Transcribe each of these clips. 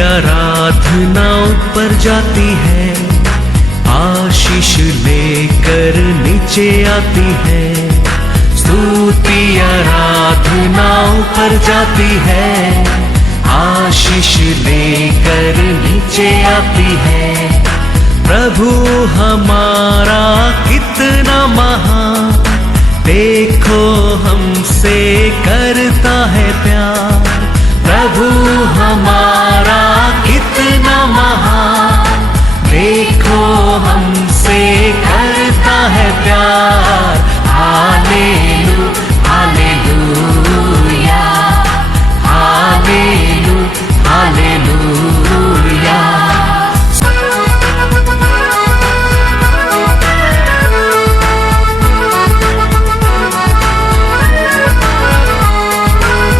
आराधना ऊपर जाती है, आशीष लेकर नीचे आती है। स्तुति आराधना ऊपर जाती है, आशीष लेकर नीचे आती है। प्रभु हमारा कितना महान, देखो हमसे करता है प्यार। प्रभु हमारा कितना महान, देखो हमसे करता है प्यार। हालेलू हालेलूया, हालेलू हालेलूया।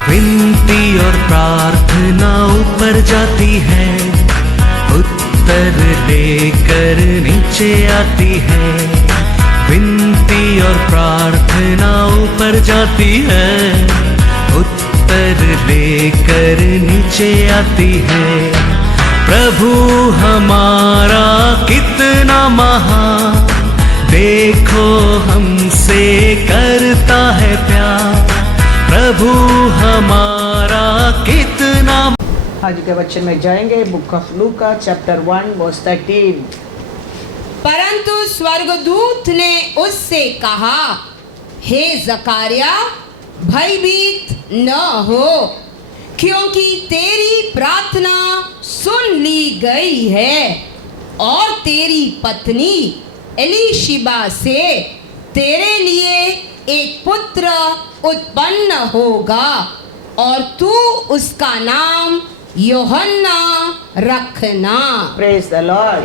विनती और प्रार्थना ऊपर जाती है, उत्तर लेकर नीचे आती है। विनती और प्रार्थना ऊपर जाती है, उत्तर लेकर नीचे आती है। प्रभु हमारा कितना महान, देखो हमसे करता है प्यार। प्रभु हमारा कितना। आज के वचन में जाएंगे, book of Luka chapter 1 verse 13। परंतु स्वर्गदूत ने उससे कहा, हे जकारिया, भयभीत न हो, क्योंकि तेरी प्रार्थना सुन ली गई है और तेरी पत्नी एलीशिबा से तेरे लिए एक पुत्र उत्पन्न होगा और तू उसका नाम यूहन्ना रखना। Praise the Lord,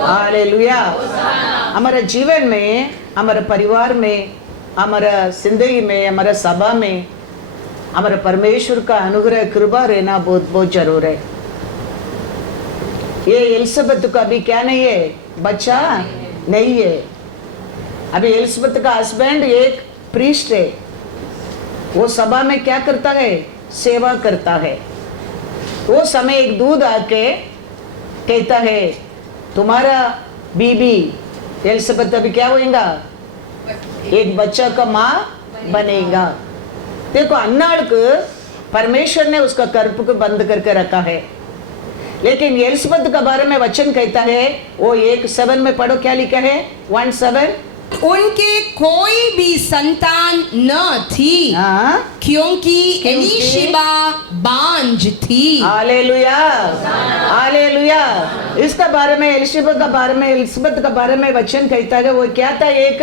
hallelujah. हमारे जीवन में, हमारे परिवार में, हमारा जिंदगी में, हमारा सभा में, हमारे परमेश्वर का अनुग्रह कृपा रहना बहुत बहुत जरूर है। ये एलिसबेथ का अभी क्या नहीं है, बच्चा नहीं है। अभी एलिसबेथ का हस्बैंड एक प्रीस्ट है, वो सभा में क्या करता है, सेवा करता है। वो समय एक दूध आके कहता है, तुम्हारा बीबी एलिसबेथ अभी क्या होएगा, एक बच्चा का माँ बनेगा। देखो, अन्नाड़ परमेश्वर ने उसका गर्भ को बंद करके रखा है, लेकिन एलिसबेथ के बारे में वचन कहता है, वो 1:7 में पढ़ो, क्या लिखा है, 1:7। उनके कोई भी संतान न थी, क्योंकि एलीशिबा बांझ थी। Hallelujah hallelujah. इसका बारे में, एलिशिबा का बारे में, एलिसबेथ का बारे में वचन कहता है, वो क्या था, एक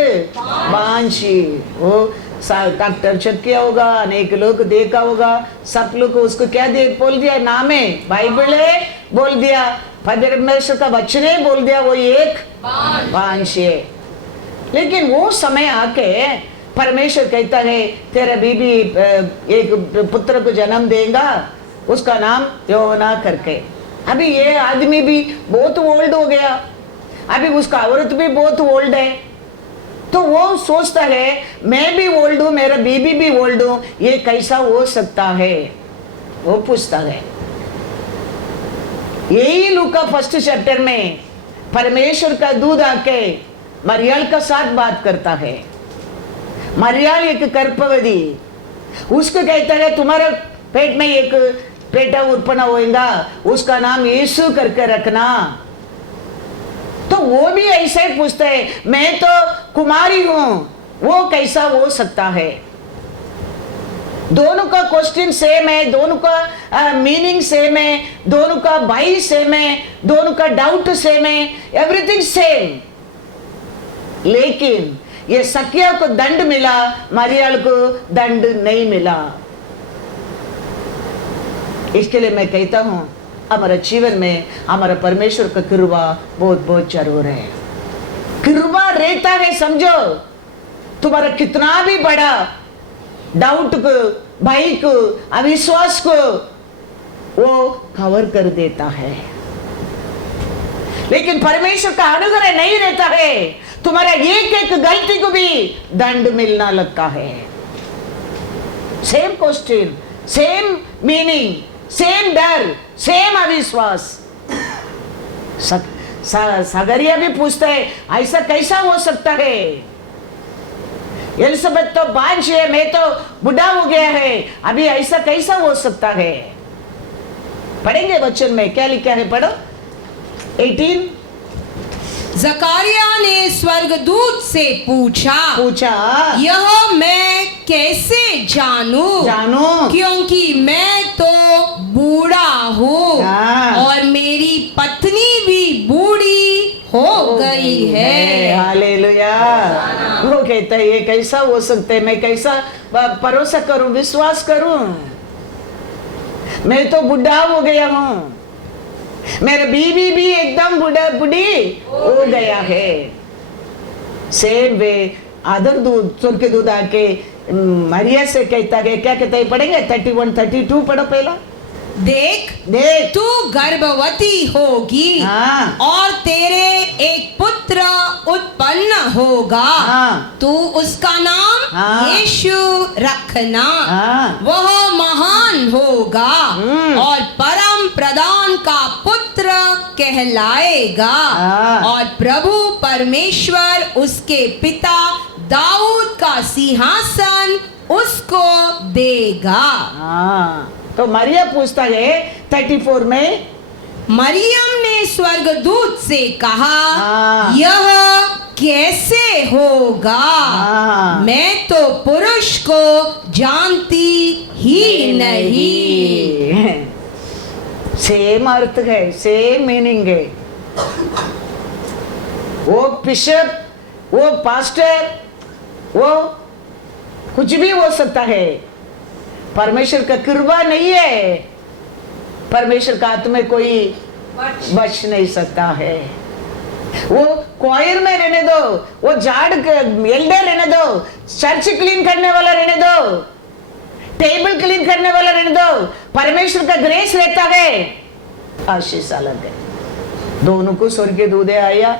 बांझी। वो डॉक्टर चेक किया होगा, अनेक लोग देखा होगा, सब लोग उसको क्या दे बोल दिया, नाम है, बाइबल है बोल दिया, परमेश्वर का वचन है बोल दिया, वो एक बांझ है। लेकिन वो समय आके परमेश्वर कहता है, तेरा बीबी एक पुत्र को जन्म देगा, उसका नाम यूहन्ना करके। अभी ये आदमी भी बहुत ओल्ड हो गया, अभी उसका औरत भी बहुत ओल्ड है, तो वो सोचता है मैं भी ओल्ड हूँ, मेरा बीबी भी ओल्ड हूँ, ये कैसा हो सकता है, वो पूछता है। यही लूका 1 चैप्टर में परमेश्वर का दूध आके मरियल का साथ बात करता है। मरियल एक गर्भवती, उसको कहता है तुम्हारे पेट में एक बेटा उत्पन्न होएगा, उसका नाम यीशु करके रखना। तो वो भी ऐसे ही पूछते है, मैं तो कुमारी हूं, वो कैसा हो सकता है। दोनों का क्वेश्चन सेम है, दोनों का मीनिंग सेम है, दोनों का भाई सेम है, दोनों का डाउट सेम है, एवरीथिंग सेम। लेकिन ये सकिया को दंड मिला, मरियल को दंड नहीं मिला। इसके लिए मैं कहता हूं, हमारे जीवन में हमारा परमेश्वर का कृपा बहुत बहुत जरूर है। कृपा रहता है, समझो, तुम्हारा कितना भी बड़ा डाउट को, भय को, अविश्वास को वो कवर कर देता है। लेकिन परमेश्वर का अनुग्रह नहीं रहता है, तुम्हारा एक एक गलती को भी दंड मिलना लगता है। Same question, same meaning, same डर, सेम अविश्वास। सगरिया भी पूछता है ऐसा कैसा हो सकता है? एलिसबेथ तो बांझ है, मैं तो बुढ़ा हो गया है, अभी ऐसा कैसा हो सकता है? पढ़ेंगे वचन में क्या लिखा है, पढ़ो 18। जकारिया ने स्वर्गदूत से पूछा यह मैं कैसे जानूं? क्योंकि मैं तो बूढ़ा हूँ और मेरी पत्नी भी बूढ़ी हो गई है। हालेलुया। वो कहता है ये कैसा हो सकता है, मैं कैसा भरोसा करूं, विश्वास करूं? मैं तो बुढ़ा हो गया हूं, मेरे बीवी भी एकदम बूढ़ी हो गया है। सेम वे आदर दूध चुन के दूध आके मरिया से कहता है, क्या कहता है, पढ़ेंगे 31 32 पढ़ो पहला। देख तू गर्भवती होगी और तेरे एक पुत्र उत्पन्न होगा, तू उसका नाम यीशु रखना। वह महान होगा और परम प्रधान का पुत्र कहलाएगा और प्रभु परमेश्वर उसके पिता दाऊद का सिंहासन उसको देगा। तो मरिया पूछता है 34 में, मरियम ने स्वर्गदूत से कहा यह कैसे होगा? मैं तो पुरुष को जानती ही नहीं। सेम अर्थ है, सेम मीनिंग है। वो बिशप, वो पास्टर, वो कुछ भी हो सकता है, परमेश्वर का कृपा नहीं है, परमेश्वर का हाथ में कोई बच नहीं सकता है। वो क्वायर में रहने दो, वो जाड़ एल्डर रहने दो, चर्च क्लीन करने वाला रहने दो, टेबल क्लीन करने वाला रहने दो, परमेश्वर का ग्रेस रहता है। आशीष अलग है। दोनों को स्वर्गीय दूध आया,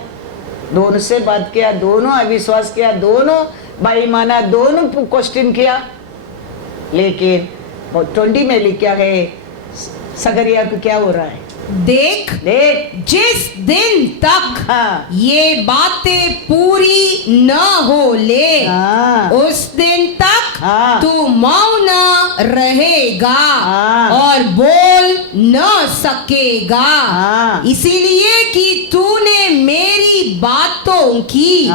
दोनों से बात किया, दोनों अविश्वास किया, दोनों बेईमाना, दोनों क्वेश्चन किया, लेकिन 20 में लिखा है सगरिया को क्या हो रहा है? देख जिस दिन तक ये बातें पूरी न हो ले उस दिन तक तू मौन रहेगा और बोल न सकेगा, इसीलिए कि तूने मेरी बातों की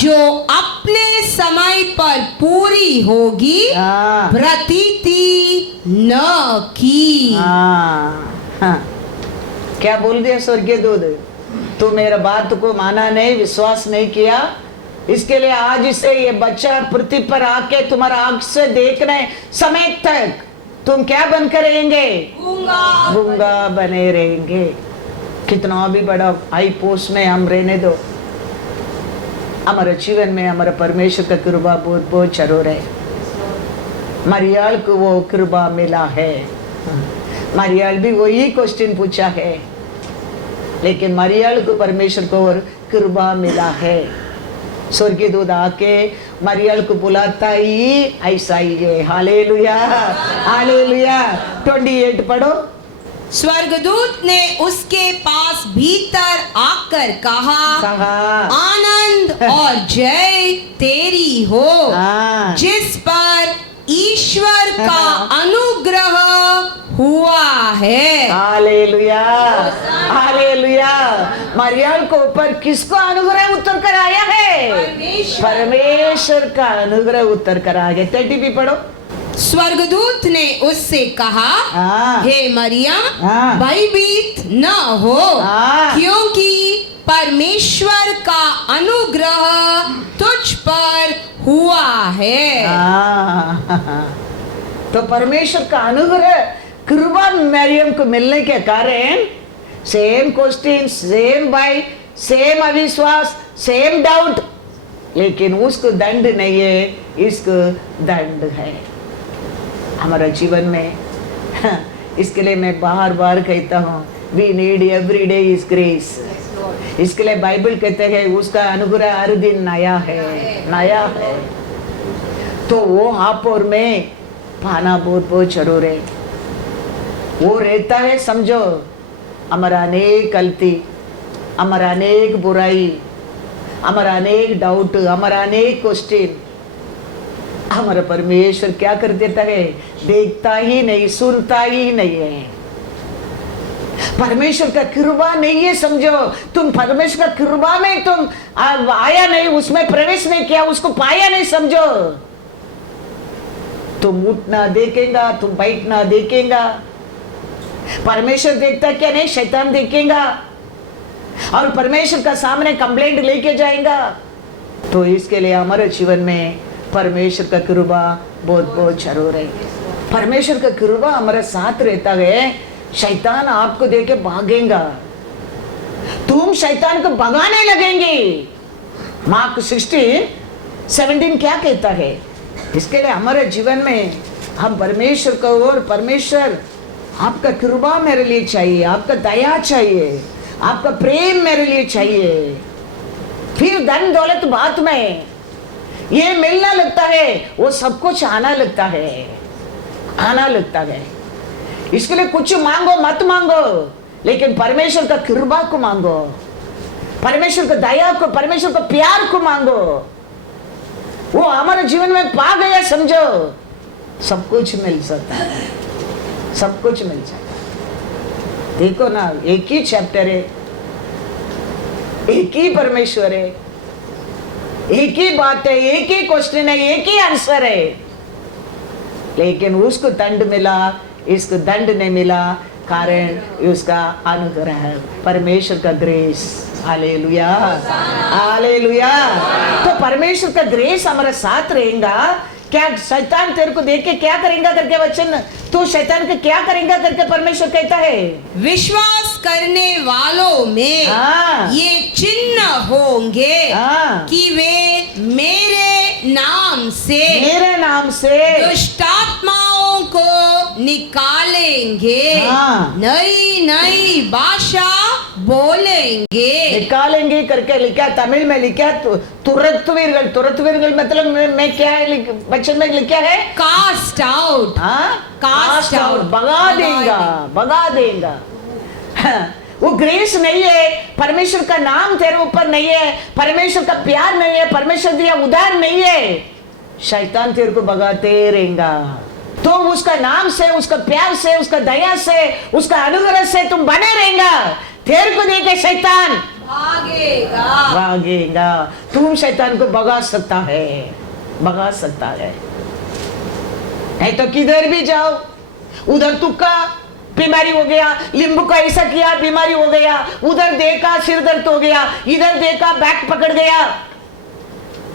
जो अपने समय पर पूरी होगी प्रतीति न की। क्या बोल दिया स्वर्गीय दूध? तू मेरा बात को माना नहीं, विश्वास नहीं किया, इसके लिए आज से ये बच्चा पृथ्वी पर आके तुम्हारा आंख से देखने समय तक तुम क्या बनकर रहेंगे? गूंगा बने रहेंगे। कितना भी बड़ा हाई पोस्ट में हम रहने दो, हमारे जीवन में हमारा परमेश्वर का कृपा बहुत बहुत जरूर है। मरियाल को वो कृपा मिला है, मरियाल भी वही क्वेश्चन पूछा है, लेकिन मरियाल को परमेश्वर को और कृपा मिला है। स्वर्गीय दूध आके मरियाल को बुलाता ही ऐसा ही है। Hallelujah, hallelujah. 28 पढ़ो। स्वर्गदूत ने उसके पास भीतर आकर कहा आनंद और जय तेरी हो, जिस पर ईश्वर का अनुग्रह हुआ है। Hallelujah, hallelujah. मरियम को ऊपर किसको अनुग्रह उतर कर आया है? परमेश्वर का अनुग्रह उतर कर आ गया। 30 भी पढ़ो। स्वर्गदूत ने उससे कहा हे मरियम भयभीत न हो, क्योंकि परमेश्वर का अनुग्रह तुझ पर हुआ है। तो परमेश्वर का अनुग्रह कृपा मरियम को मिलने के कारण same question, same by, same अविश्वास, सेम डाउट, लेकिन उसको दंड नहीं है, इसको दंड है हमारा जीवन में। इसके लिए मैं बार बार कहता हूँ we need every day is grace. इसके लिए बाइबल कहते हैं उसका अनुग्रह हर दिन नया है, नया है। तो वो आप और मैं पाना बहुत बहुत जरूर है। वो रहता है, समझो हमारा अनेक गलती, हमारा अनेक बुराई, हमारा अनेक डाउट, हमारा अनेक क्वेश्चन, हमारा परमेश्वर क्या कर देता है? देखता ही नहीं, सुनता ही नहीं है। परमेश्वर का कृपा नहीं है, समझो तुम परमेश्वर का कृपा में तुम आया नहीं, उसमें प्रवेश नहीं किया, उसको पाया नहीं, समझो तुम उठना देखेगा, तुम बैठना देखेगा। परमेश्वर देखता क्या नहीं, शैतान देखेगा और परमेश्वर का सामने कंप्लेंट लेके जाएगा। तो इसके लिए हमारे जीवन में परमेश्वर का कृपा बहुत बहुत जरूर है। परमेश्वर का कृपा हमारे साथ रहता है, शैतान आपको देके भागेगा, तुम शैतान को भगाने लगेंगे। मार्क 16:17 क्या कहता है? इसके लिए हमारे जीवन में हम परमेश्वर को, और परमेश्वर आपका कृपा मेरे लिए चाहिए, आपका दया चाहिए, आपका प्रेम मेरे लिए चाहिए। फिर धन दौलत बात में ये मिलना लगता है, वो सब कुछ आना लगता है, आना लगता है। इसके लिए कुछ मांगो मत मांगो, लेकिन परमेश्वर का कृपा को मांगो, परमेश्वर का दया को, परमेश्वर का प्यार को मांगो। वो हमारे जीवन में पा गया, समझो सब कुछ मिल सकता है, सब कुछ मिल सकता है। देखो ना, एक ही चैप्टर है, एक ही परमेश्वर है, एक ही बात है, एक ही क्वेश्चन है, एक ही आंसर है, लेकिन उसको दंड मिला, इसको दंड नहीं मिला, कारण उसका अनुग्रह है, परमेश्वर का ग्रेस। Hallelujah, hallelujah. तो परमेश्वर का ग्रेस हमारे साथ रहेगा। क्या शैतान तेरे को देख के क्या करेगा करके वचन, तो शैतान को क्या करेगा करके परमेश्वर कहता है? विश्वास करने वालों में ये चिन्ह होंगे कि वे मेरे नाम से दुष्टात्माओं को निकालेंगे, नई नई भाषा बोलेंगे। निकालेंगे करके लिखा, तमिल में लिखा तुरत्वीरगल, तुरत्वीरगल मतलब मैं क्या है वचन में लिखा है? कास्ट आउट, कास्ट आउट, भगा देगा, भगा देगा। वो ग्रेस नहीं है, परमेश्वर का नाम तेरे ऊपर नहीं है, परमेश्वर का प्यार नहीं है, परमेश्वर दिया उदार नहीं है, शैतान तेरे को भगाते रहेगा। तो उसका नाम से, उसका प्यार से, उसका दया से, उसका अनुग्रह से तुम बने रहेगा, तेरे को देखे शैतान भागेगा, भागेगा। तुम शैतान को भगा सकता है, भगा सकता है। नहीं तो किधर भी जाओ, उधर तुक्का बीमारी हो गया, लींबू का ऐसा किया बीमारी हो गया, उधर देखा सिर दर्द हो गया, इधर देखा बैक पकड़ गया,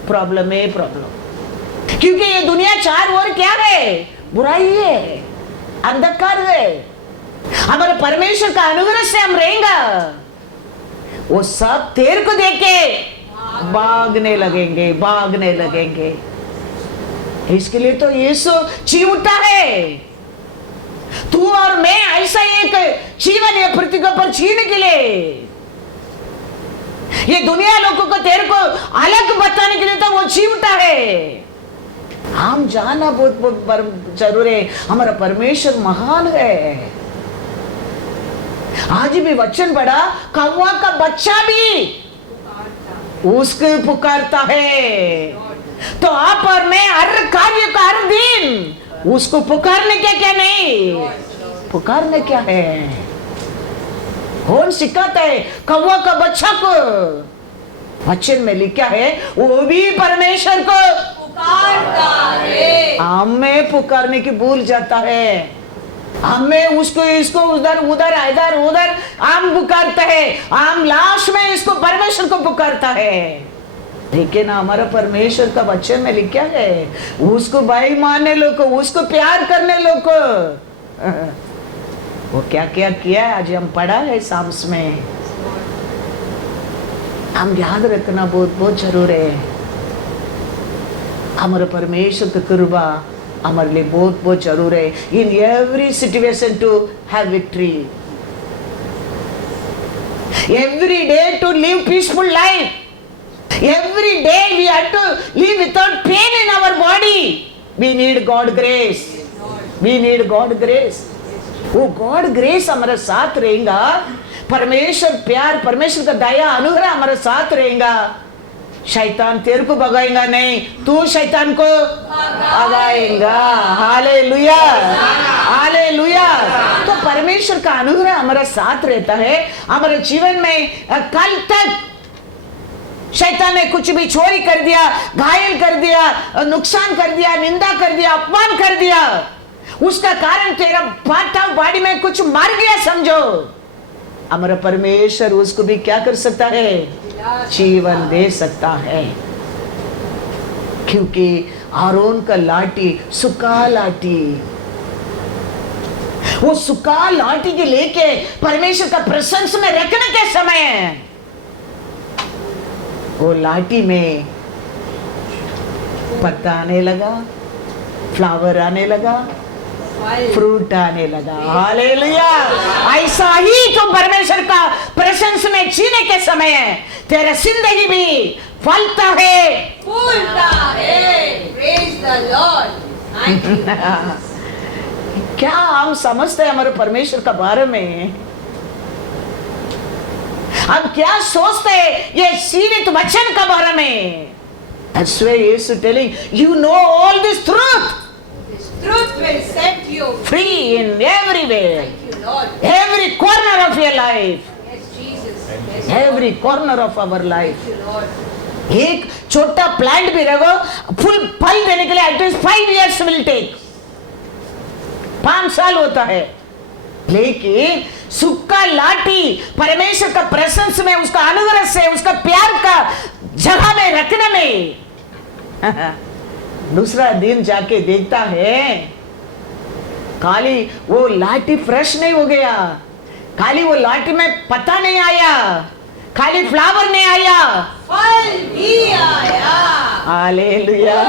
प्रॉब्लम है प्रॉब्लम। क्योंकि ये दुनिया चार ओर क्या है? बुराई है, अंधकार है। हमारे परमेश्वर का अनुग्रह से हम रहेंगे, वो सब तेरे को देख के भागने लगेंगे, भागने लगेंगे। इसके लिए तो यीशु जी उठा है। तू और मैं ऐसा एक जीवन है पृथ्वी पर जीने के लिए, ये दुनिया लोगों को तेरे को अलग बताने के लिए तो वो जी उठा है। हम जानना बहुत बहुत जरूर है, हमारा परमेश्वर महान है। आज भी वचन पढ़ा, कौवा का बच्चा भी उसको पुकारता है। तो आप और मैं हर कार्य का हर दिन उसको पुकारने क्या नहीं, पुकारने क्या है? कौन सिखाता है? कौवा का बच्चा को। वचन में लिखा है वो भी परमेश्वर को पुकारता है। हमें पुकारने की भूल जाता है, हमें उसको इसको उधर उधर इधर उधर हम पुकारता है, हम लाश में इसको परमेश्वर को पुकारता है। लेकिन हमारा परमेश्वर का वचन में लिखा है उसको भाई मानने लोग को, उसको प्यार करने लोग को। वो क्या क्या किया आज हम पढ़ा है साम्स में, हम याद रखना बहुत बहुत जरूर है। हमारा परमेश्वर का कृपा हमारे लिए बहुत बहुत जरूर है। In every situation to have victory, every day to live peaceful life, every day we have to live without pain in our body. We need God grace, we need God grace. वो God grace हमारे साथ रहेगा, परमेश्वर प्यार, परमेश्वर का दया अनुग्रह हमारे साथ रहेगा। शैतान तेरे को भगाएगा नहीं, तू शैतान को भगाएगा। Hallelujah, hallelujah. तो परमेश्वर का अनुग्रह हमारा साथ रहता है हमारे जीवन में। कल तक शैतान ने कुछ भी चोरी कर दिया, घायल कर दिया, नुकसान कर दिया, निंदा कर दिया, अपमान कर दिया, उसका कारण तेरा पार्ट ऑफ बॉडी में कुछ मर गया समझो, हमारा परमेश्वर उसको भी क्या कर सकता है? जीवन दे सकता है। क्योंकि आरोन का लाठी सुखा लाठी, वो सुखा लाठी के लेके परमेश्वर का प्रेजेंस में रखने के समय वो लाठी में पत्ता आने लगा, फ्लावर आने लगा, फ्रूट आने लगा। हालेलुया। ऐसा ही तुम परमेश्वर का प्रेजेंस में जीने के समय है, तेरा जिंदगी भी फलता है, फूलता है। Praise the Lord. Thank you. क्या हम समझते हैं हमारे परमेश्वर का बारे में? हम क्या सोचते हैं ये सीमित वचन का बारे में? That's why Jesus telling you know all this truth. This truth will set you Free in everywhere, Thank you, Lord. every corner of your life, Yes, Jesus. Yes, every corner of our life. Thank you, Lord. एक छोटा plant भी रहो, full फल देने के लिए at least 5 years will take, 5 साल होता है। लेकिन सुक्का लाठी परमेश्वर का प्रेजेंस में, उसका अनुग्रह से, उसका प्यार का जगह में रखने में दूसरा दिन जाके देखता है खाली वो लाठी फ्रेश नहीं हो गया, खाली वो लाठी में पत्ता नहीं आया, खाली फ्लावर नहीं आया, फल भी आया। Hallelujah.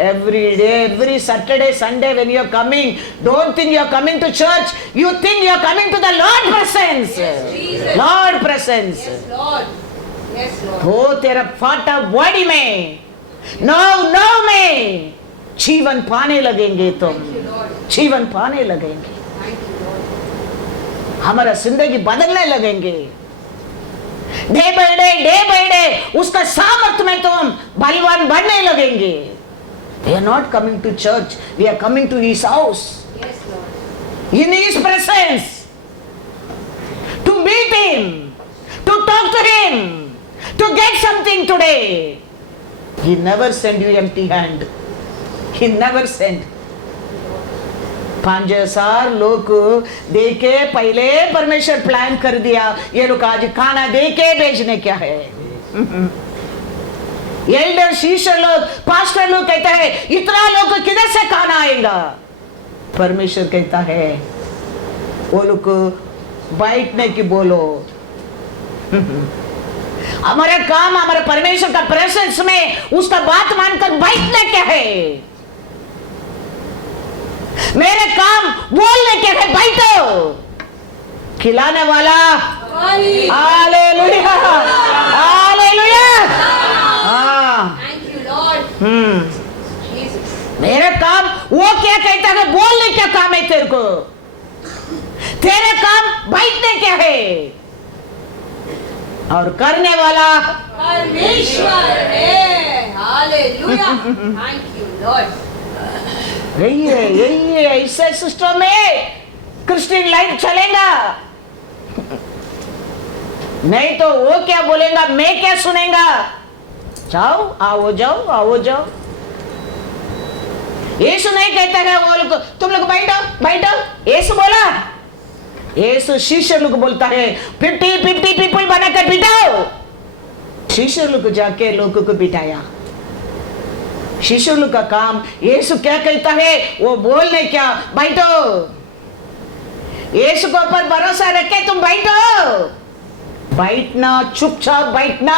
Every day, every Saturday, Sunday, when you're coming, don't think you're coming to church. You think you're coming to the Lord presence. Yes, Jesus. Lord presence. Yes, Lord. Yes, Lord. हो तेरा फाटा body में, नौ में जीवन पाने लगेंगे तुम, Thank you, Lord. जीवन पाने लगेंगे, Thank you, Lord. हमारा जिंदगी बदलने लगेंगे। डे बाय डे उसका सामर्थ्य में तुम बलवान बनने लगेंगे। We are not coming to church, we are coming to His house, Yes, Lord. in His presence, to meet Him, to talk to Him, to get something today. He never send you empty hand. He never send. 5,000 लोग देके पहले परमेश्वर plan कर दिया, ये लोग आज खाना देके भेजने क्या है। एल्डर, शीशर लोग, पास्टर लोग कहता है इतना लोग किधर से खाना आएगा? परमेश्वर कहता है वो लोग को बैठने की बोलो। हमारा काम, हमारे परमेश्वर का प्रेजेंस में उसका बात मानकर बैठने क्या है? मेरे काम बोलने क्या है? बैठो। खिलाने वाला, hallelujah, hallelujah. Thank you, Lord. Jesus. मेरा काम वो क्या कहता है? बोलने क्या काम है तेरे को? तेरे काम बैठने क्या है? और करने वाला परमेश्वर है। हालेलुया। Thank you, Lord. यही है ऐसे सिस्टम में क्रिश्चियन लाइफ चलेगा। नहीं तो वो क्या बोलेगा, मैं क्या सुनेगा? जाओ, आओ जाओ, आओ जाओ। यीशु नहीं कहता है वो लोग तुम लोग बैठो। यीशु बोला, यीशु शिष्य लोग बोलता है 50 पीपल बनाकर बिठाओ। शिष्य लोग जाके लोगों को बिठाया। शिष्य लोग का काम, यीशु क्या कहता है वो बोलने क्या? बैठो। यीशु के ऊपर भरोसा रखे तुम बैठो। बैठना, चुपचाप बैठना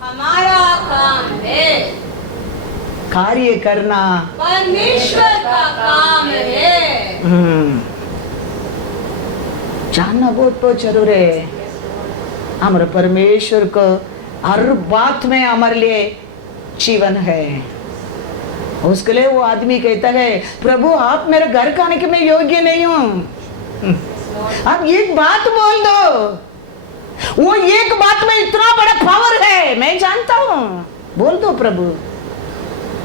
हमारा काम है, कार्य करना परमेश्वर का काम है। जानना बहुत जरूर है। हमारे परमेश्वर को हर बात में हमारे लिए जीवन है। उसके लिए वो आदमी कहता है, प्रभु आप मेरे घर के आने के मैं योग्य नहीं हूं, आप एक बात बोल दो। वो एक बात में इतना बड़ा पावर है, मैं जानता हूं, बोल दो प्रभु,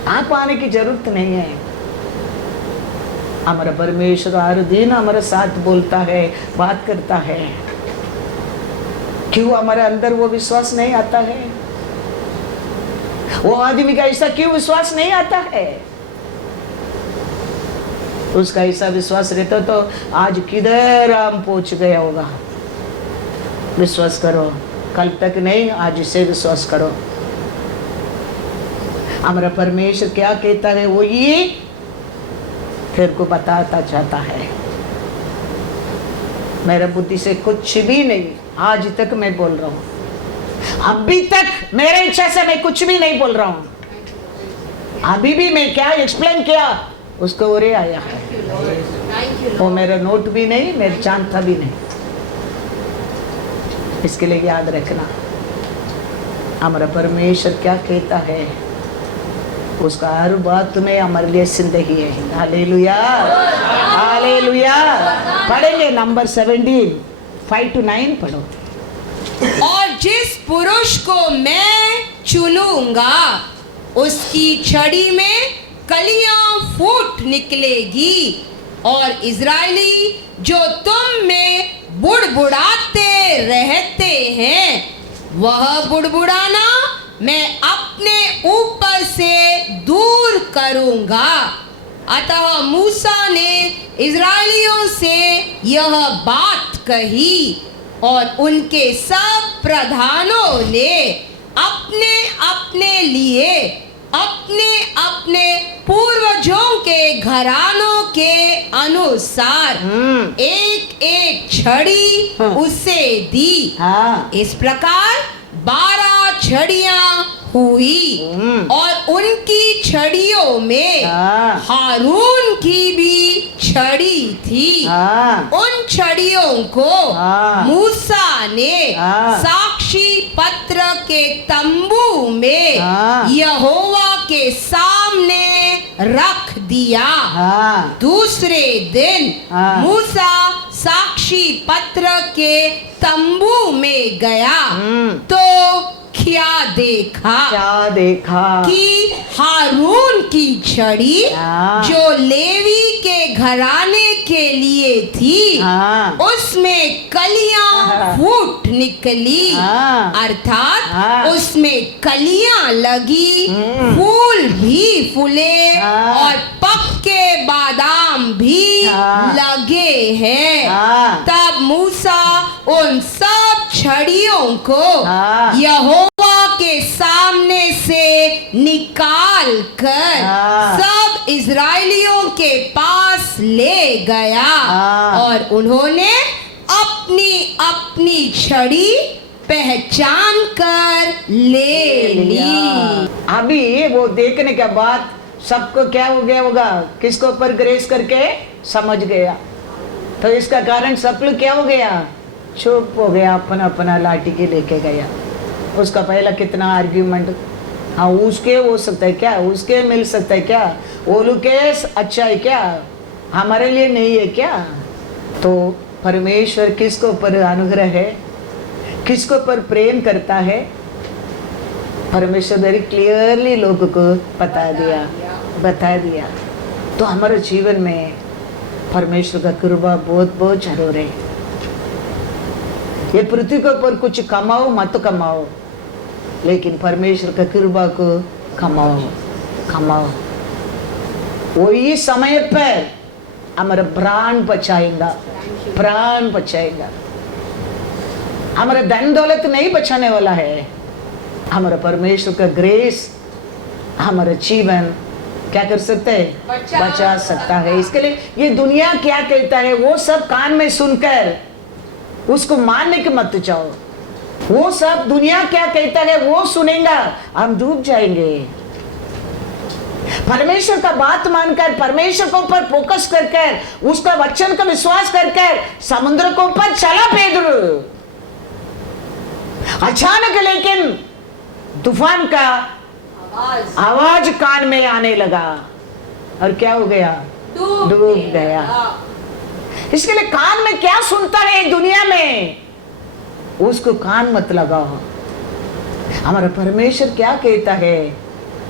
आप आने की जरूरत नहीं है। हमारा परमेश्वर हर दिन हमारे साथ बोलता है, बात करता है। क्यों हमारे अंदर वो विश्वास नहीं आता है? वो आदमी का ऐसा क्यों विश्वास नहीं आता है? उसका ऐसा विश्वास रहता तो आज किधर हम पहुंच गया होगा। विश्वास करो, कल तक नहीं, आज से विश्वास करो। हमारा परमेश्वर क्या कहता है वो ये तेरे को बताता चाहता है। मेरा बुद्धि से कुछ भी नहीं, आज तक मैं बोल रहा हूं, अभी तक मेरे इच्छा से मैं कुछ भी नहीं बोल रहा हूं। अभी भी मैं क्या एक्सप्लेन किया उसको ओरे आया है। वो मेरा नोट भी नहीं, मेरा जानता भी नहीं। इसके लिए याद रखना, हमारा परमेश्वर क्या कहता है उसका हर बात में हमारे लिए जिंदगी है। Hallelujah, hallelujah. पढ़ेंगे नंबर 17, 5 to 9 पढ़ो। और जिस पुरुष को मैं चुनूंगा उसकी छड़ी में कलियां फूट निकलेगी, और इजरायली जो तुम में बुड़बुड़ाते रहते हैं वह बुड़बुड़ाना मैं अपने ऊपर से दूर करूंगा। अतः मूसा ने इजरायलियों से यह बात कही, और उनके सब प्रधानों ने अपने अपने लिए अपने अपने पूर्वजों के घरानों के अनुसार एक एक छड़ी उसे दी। इस प्रकार 12 छड़ियां हुई, और उनकी छड़ियों में हारून की भी छड़ी थी। उन छड़ियों को मूसा ने साक्षी पत्र के तंबू में यहोवा के सामने रख दिया। दूसरे दिन मूसा साक्षी पत्र के तंबू में गया तो क्या देखा कि हारून की छड़ी जो लेवी के घराने के लिए थी उसमें कलियां फूट निकली, अर्थात उसमें कलियां लगी, फूल भी फूले और पक्के बादाम भी लगे हैं। तब मूसा उन सब छड़ियों को यहोवा के सामने से निकाल कर सब इजरायलियों के पास ले गया, और उन्होंने अपनी अपनी छड़ी पहचान कर ले ली। अभी वो देखने के बाद सबको क्या हो गया होगा, किसको ऊपर ग्रेस करके समझ गया, तो इसका कारण सब लोग क्या हो गया, चुप हो गया, अपना अपना लाठी के लेके गया। उसका पहला कितना आर्ग्यूमेंट, हाँ उसके हो सकता है क्या, उसके मिल सकता है क्या, वो लोग के अच्छा है क्या, हमारे लिए नहीं है क्या। तो परमेश्वर किसको पर अनुग्रह है, किसको पर प्रेम करता है, परमेश्वर वेरी क्लियरली लोगों को बता दिया। तो हमारे जीवन में परमेश्वर का कृपा बहुत बहुत जरूर है। ये पृथ्वी के ऊपर कुछ कमाओ मत कमाओ, लेकिन परमेश्वर का कृपा को कमाओ। वही समय पर हमारा प्राण बचाएगा। हमारा धन दौलत नहीं बचाने वाला है, हमारा परमेश्वर का ग्रेस हमारा जीवन क्या कर सकता है, बचा सकता है। इसके लिए ये दुनिया क्या कहता है वो सब कान में सुनकर उसको मानने के मत जाओ। वो सब दुनिया क्या कहता है वो सुनेगा, हम डूब जाएंगे। परमेश्वर का बात मानकर, परमेश्वर के ऊपर फोकस कर, उसका वचन का विश्वास कर समुद्र के ऊपर चला पेदरू। अचानक लेकिन तूफान का आवाज कान में आने लगा। और क्या हो गया? डूब गया। इसके लिए कान में क्या सुनता है दुनिया में, उसको कान मत लगाओ। हमारा परमेश्वर क्या कहता है,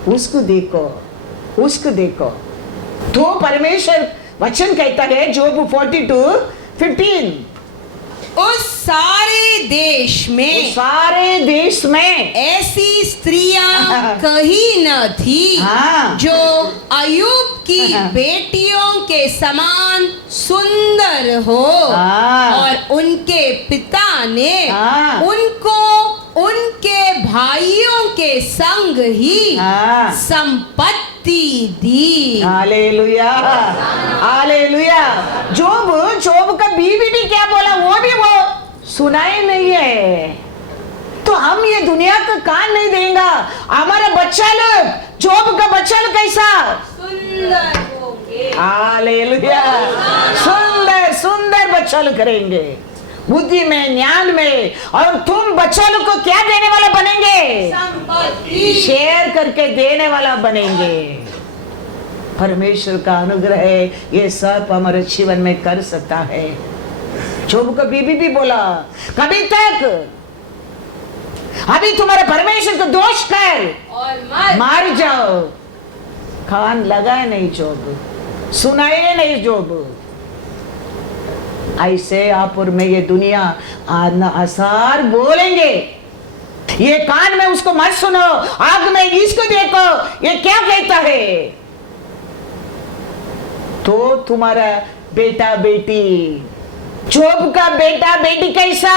उसको देखो, उसको देखो। तो परमेश्वर वचन कहता है जोब 42:15, उस सारे देश में ऐसी स्त्रियां कहीं न थी हाँ। जो अयूब की बेटियों के समान सुंदर हो, हाँ। और उनके पिता ने हाँ। उनको उनके भाइयों के संग ही हाँ। संपत्ति दी। Hallelujah, hallelujah. जोब का बीवी भी क्या बोला, वो सुना ही नहीं है। तो हम ये दुनिया का कान नहीं देंगे। हमारा बच्चा लोग, जोब का बच्चा लोग कैसा सुंदर होंगे। हालेलुया, सुंदर सुंदर बच्चा लोग करेंगे, बुद्धि में, ज्ञान में। और तुम बच्चा लोग को क्या देने वाला बनेंगे? संपत्ति। शेयर करके देने वाला बनेंगे। परमेश्वर का अनुग्रह है, ये सब हमारे जीवन में कर सकता है। जोब का बीबी भी बोला, कभी तक अभी तुम्हारे परमेश्वर को दोष कर और मार जाओ। कान लगाए नहीं जोब, सुनाए नहीं जोब। ऐसे आप और मैं ये दुनिया आसार बोलेंगे, ये कान में उसको मत सुनो, आग में इसको देखो, ये क्या कहता है। तो तुम्हारा बेटा बेटी, जोब का बेटा बेटी कैसा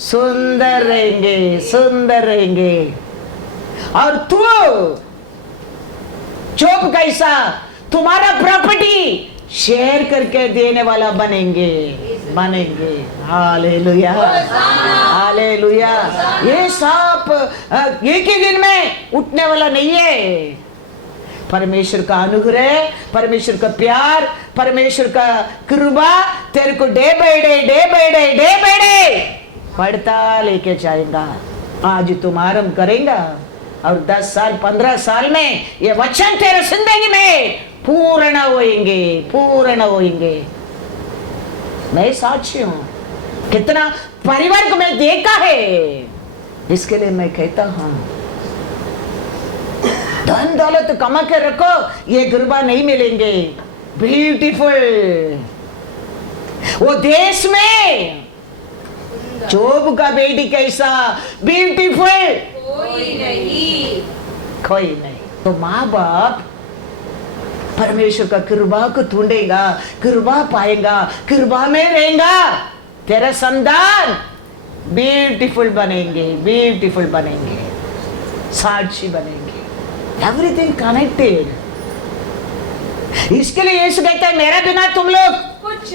सुंदर रहेंगे, सुंदर रहेंगे। और तू जोब कैसा, तुम्हारा प्रॉपर्टी शेयर करके देने वाला बनेंगे। Hallelujah, hallelujah. ये सब एक ही दिन में उठने वाला नहीं है। परमेश्वर का अनुग्रह, परमेश्वर का प्यार, परमेश्वर का कृपा तेरे को डे बाय डे बढ़ता लेके जाएगा। आज तुम आरंभ करेगा और 10 साल 15 साल में ये वचन तेरे जिंदगी में पूर्ण होएंगे। मैं साक्षी हूं, कितना परिवार को मैं देखा है। इसके लिए मैं कहता हूं, धन दौलत कमा के रखो, ये गुरबा नहीं मिलेंगे। ब्यूटीफुल वो देश में जोब का बेटी कैसा ब्यूटीफुल, कोई नहीं। तो माँ बाप परमेश्वर का कृपा को ढूंढेगा, कृपा पाएगा, कृपा में रहेगा। तेरा संतान ब्यूटीफुल बनेंगे, साक्षी बनेंगे। Everything connected. इसके लिए यीशु कहता है, मेरा बिना तुम लोग कुछ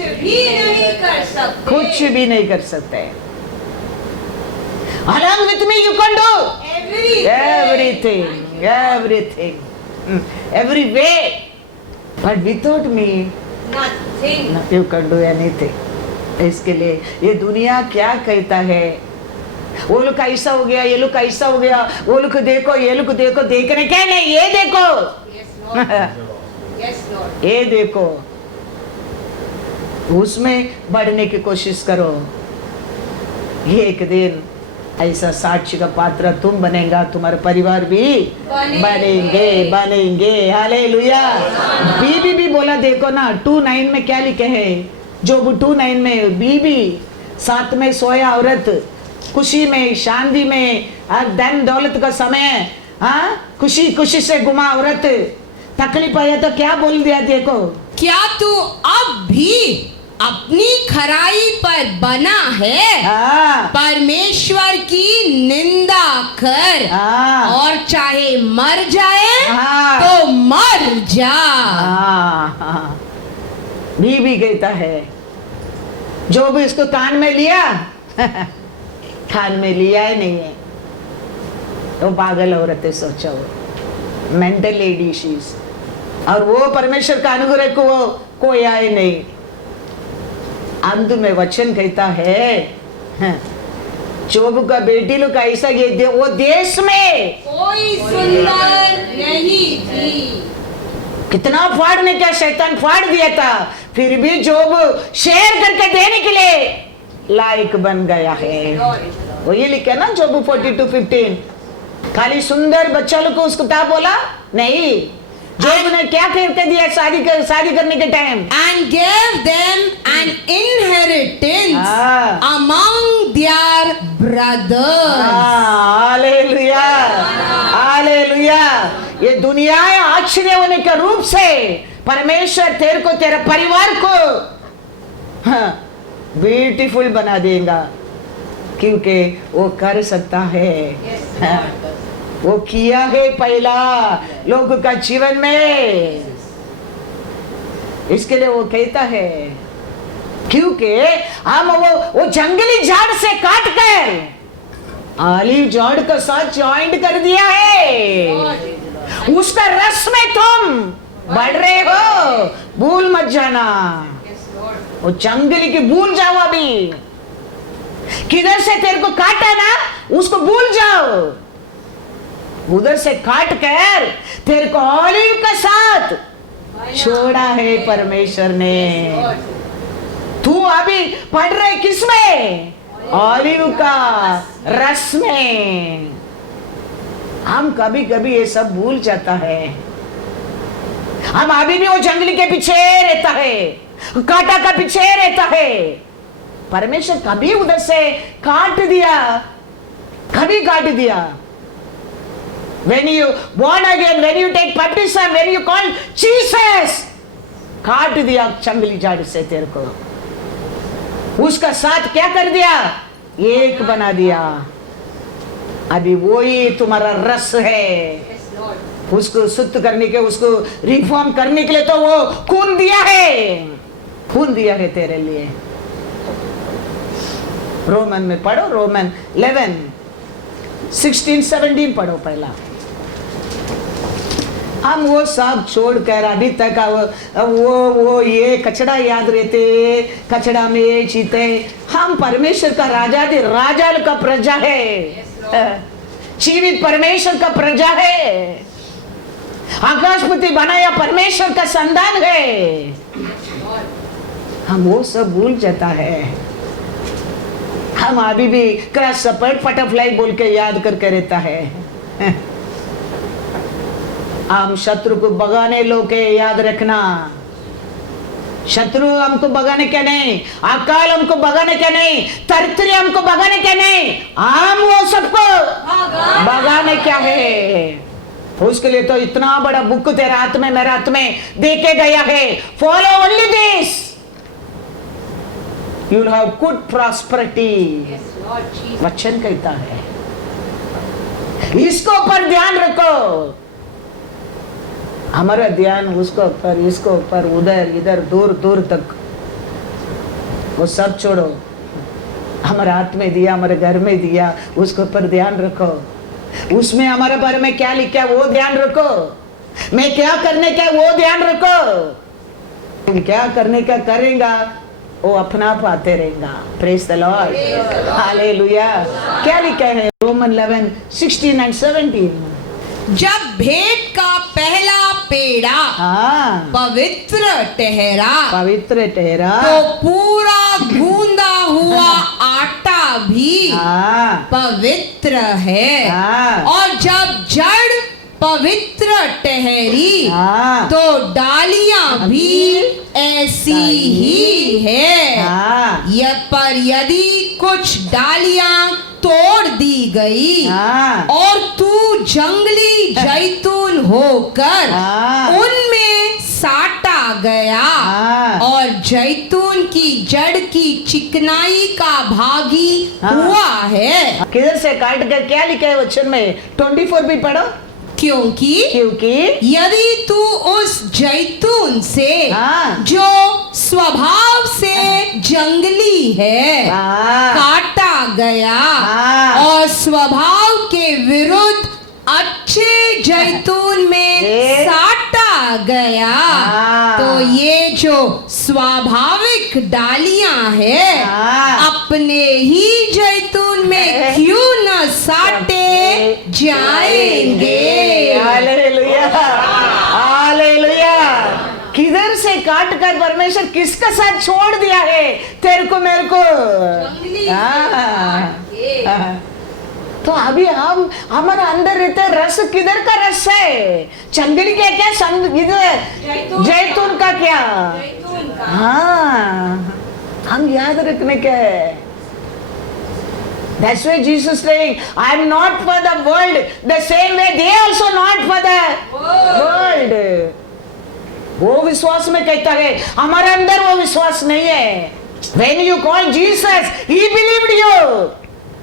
भी नहीं कर सकते। Along with me you can do everything, every way, but without me nothing. you can do anything. इसके लिए ये दुनिया क्या कहता है, वो लोग कैसा हो गया, ये लोग कैसा हो गया, वो लोग देखो, ये लोग देखो, देखने क्या नहीं, ये देखो। Yes, Lord. ये देखो, उसमें बढ़ने की कोशिश करो। एक दिन ऐसा साक्षी का पात्र तुम बनेगा, तुम्हारे परिवार भी बनेंगे। हालेलुया। बीबी भी बोला, देखो ना 2:9 में क्या लिखे है, जो 2:9 में बीबी साथ में सोया औरत, खुशी में, शांति में, धन दौलत का समय, खुशी से घुमा औरत, तकलीफ आया तो क्या बोल दिया, देखो। क्या तू अब भी अपनी खराई पर बना है? परमेश्वर की निंदा कर, और चाहे मर जाए तो मर जा। बीबी कहता है, जो भी इसको कान में लिया कान में लिया ही नहीं है, वो पागल औरत है। सोचो, मेंटल लेडी शीज। और वो परमेश्वर का अनुग्रह को वो कोई आए नहीं। अंत में वचन कहता है, जोब का बेटी लोग ऐसा, ये वो देश में कोई सुंदर नहीं थी। कितना फाड़ने का शैतान फाड़ दिया था, फिर भी जोब शेयर करके देने के लिए लायक बन गया है। वो ये लिखा ना जोब 42:15, खाली सुंदर बच्चा लोग को उसको क्या बोला नहीं, जोब ने क्या करके दिया शादी करने के time, and gave them an inheritance among their brothers. Hallelujah, hallelujah. ये दुनिया आश्चर्य होने के रूप से परमेश्वर तेरे को, तेरे परिवार को ब्यूटीफुल बना देगा, क्योंकि वो कर सकता है। वो किया है पहला लोगों का जीवन में, इसके लिए वो कहता है, क्योंकि हम वो जंगली झाड़ से काट कर ऑलिव झाड़ के साथ ज्वाइंट कर दिया है, उसका रस में तुम बढ़ रहे हो, भूल मत जाना। वो जंगली की भूल जाओ, अभी किधर से तेरे को काटा ना उसको भूल जाओ, उधर से काट कर तेरे को ऑलिव का साथ छोड़ा है परमेश्वर ने। तू अभी पढ़ रहे किसमें? ऑलिव का रस में। हम कभी कभी ये सब भूल जाता है, हम अभी भी वो जंगली के पीछे रहता है, कांटा का पीछे रहता है। परमेश्वर कभी उधर से काट दिया, कभी काट दिया। When you born again, when you take baptism, when you call Jesus, काट दिया जंगली झाड़ से तेरे को, उसका साथ क्या कर दिया? एक बना दिया। अभी वो ही तुम्हारा रस है, उसको शुद्ध करने के, उसको रिफॉर्म करने के लिए तो वो खून दिया है, खून दिया है तेरे लिए। रोमन में पढ़ो, रोमन 11:16-17 पढ़ो पहला। हम वो सब छोड़कर अभी तक वो ये कचड़ा याद रहते, कचड़ा में जीते। हम परमेश्वर का राजा का प्रजा है, जीवित परमेश्वर का प्रजा है, आकाशपति बनाया परमेश्वर का संतान है। हम वो सब भूल जाता है। हम अभी भी क्रॉस सपर्ट बटरफ्लाई बोल के याद करके रहता है। हम शत्रु को भगाने लोके याद रखना, शत्रु हमको भगाने क्या नहीं, अकाल हमको भगाने क्या नहीं, तरतरी हमको भगाने क्या नहीं, हम वो सबको भगाने क्या है। उसके लिए तो इतना बड़ा बुक तेरे हाथ में, मेरे हाथ में देके गया है। Follow only this, you will have good prosperity. वचन कहता है, इसको ऊपर ध्यान रखो। हमारा ध्यान उसको ऊपर, इसको ऊपर, उधर इधर दूर दूर तक, वो सब छोड़ो। हमारे हाथ में दिया, हमारे घर में दिया, उसके ऊपर ध्यान रखो। उसमें हमारे बारे में क्या लिखा वो ध्यान रखो। मैं क्या करने का वो ध्यान रखो। क्या करने का करेगा वो अपना आप आते रहेगा। Praise the Lord, hallelujah. क्या लिखा है रोमन 11:16-17? जब भेंट का पहला पेड़ा पवित्र ठहरा, तो पूरा गूंदा हुआ आटा भी पवित्र है। और जब जड़ पवित्र ठहरी, तो डालियां भी ऐसी ही है। पर यदि कुछ डालियां तोड़ दी गई और तू जंगली जैतून होकर उनमें साटा गया और जैतून की जड़ की चिकनाई का भागी हुआ है। किधर से काट कर क्या लिखा है वचन में? 24 भी पढ़ो। क्योंकि यदि तू उस जैतून से जो स्वभाव से जंगली है काटा गया और स्वभाव के विरुद्ध अच्छे जैतून में साटा गया, तो ये जो स्वाभाविक डालियां हैं अपने ही जैतून में क्यों न साटे जाएंगे। Hallelujah, hallelujah. काट कर परमेश्वर किसका साथ छोड़ दिया है, तेरे को मेरे को। जंगली हाँ, ये। हाँ। तो अभी हम हमारे अंदर रहते रस, किधर का रस है? जंगली क्या क्या इधर जैतून का क्या? जैतून का। हाँ, हम याद रखने के है। That's why Jesus saying, I am not for the world, the same way they also not for the world. वो विश्वास में कहता है, हमारे अंदर वो विश्वास नहीं है। When you call Jesus, He believed you.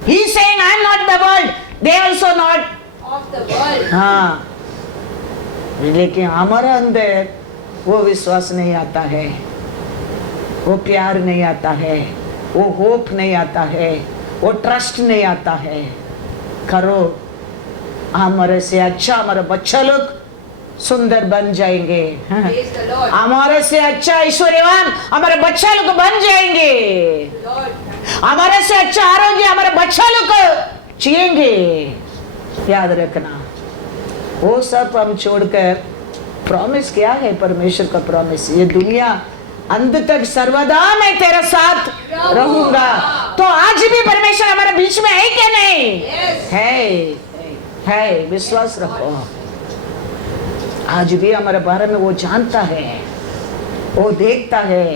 He saying, I am not the world, they also not. Of the world. हाँ, लेकिन हमारे अंदर वो विश्वास नहीं आता है, वो प्यार नहीं आता है, वो होप नहीं आता है, वो ट्रस्ट नहीं आता है। करो, हमारे से अच्छा हमारा बच्चा लोग सुंदर बन जाएंगे। Praise the Lord. हमारे से अच्छा ऐश्वर्यवान हमारे बच्चा लोग बन जाएंगे। Lord. हमारे से अच्छा आरोग्य हमारे बच्चा लोग को जिएंगे। याद रखना, वो सब हम छोड़कर प्रॉमिस क्या है? परमेश्वर का प्रॉमिस, ये दुनिया अंत तक सर्वदा मैं तेरे साथ रहूंगा। तो आज भी परमेश्वर हमारे बीच में है क्या? नहीं Yes. है, विश्वास रखो। आज भी हमारे बारे में वो जानता है, वो देखता है,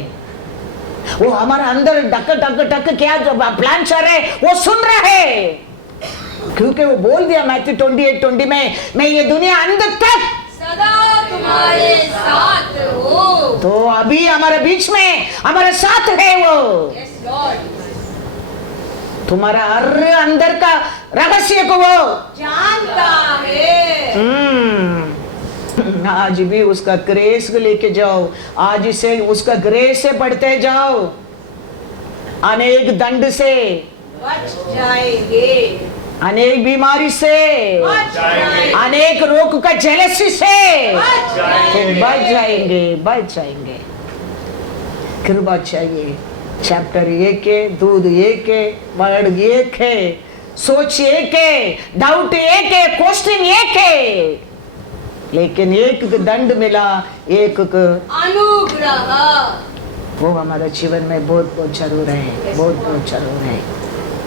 वो हमारे अंदर डक डक डक क्या जो प्लान चल रहे वो सुन रहा है, क्योंकि वो बोल दिया मैथ्यू 28:20 में, मैं ये दुनिया अंत तक सदा तुम्हारे साथ हो। तो अभी हमारे बीच में हमारे साथ है वो। Yes, Lord. तुम्हारा हर अंदर का रहस्य को वो जानता है। आज भी उसका ग्रेस को लेके जाओ, आज से उसका ग्रेस से बढ़ते जाओ, अनेक दंड से, बच जाएंगे। अनेक बीमारी से, बच जाएंगे। अनेक रोग का जेलसी से बच जाएंगे। बच जाएंगे। कृपा चाहिए। चैप्टर 1 है, दूध 1 है, वर्ड 1 है, सोच 1 है, डाउट 1 है, क्वेश्चन 1 है, लेकिन एक दंड मिला, एक अनुग्रह। वो हमारे जीवन में बहुत बहुत जरूर है, बहुत बहुत जरूर है।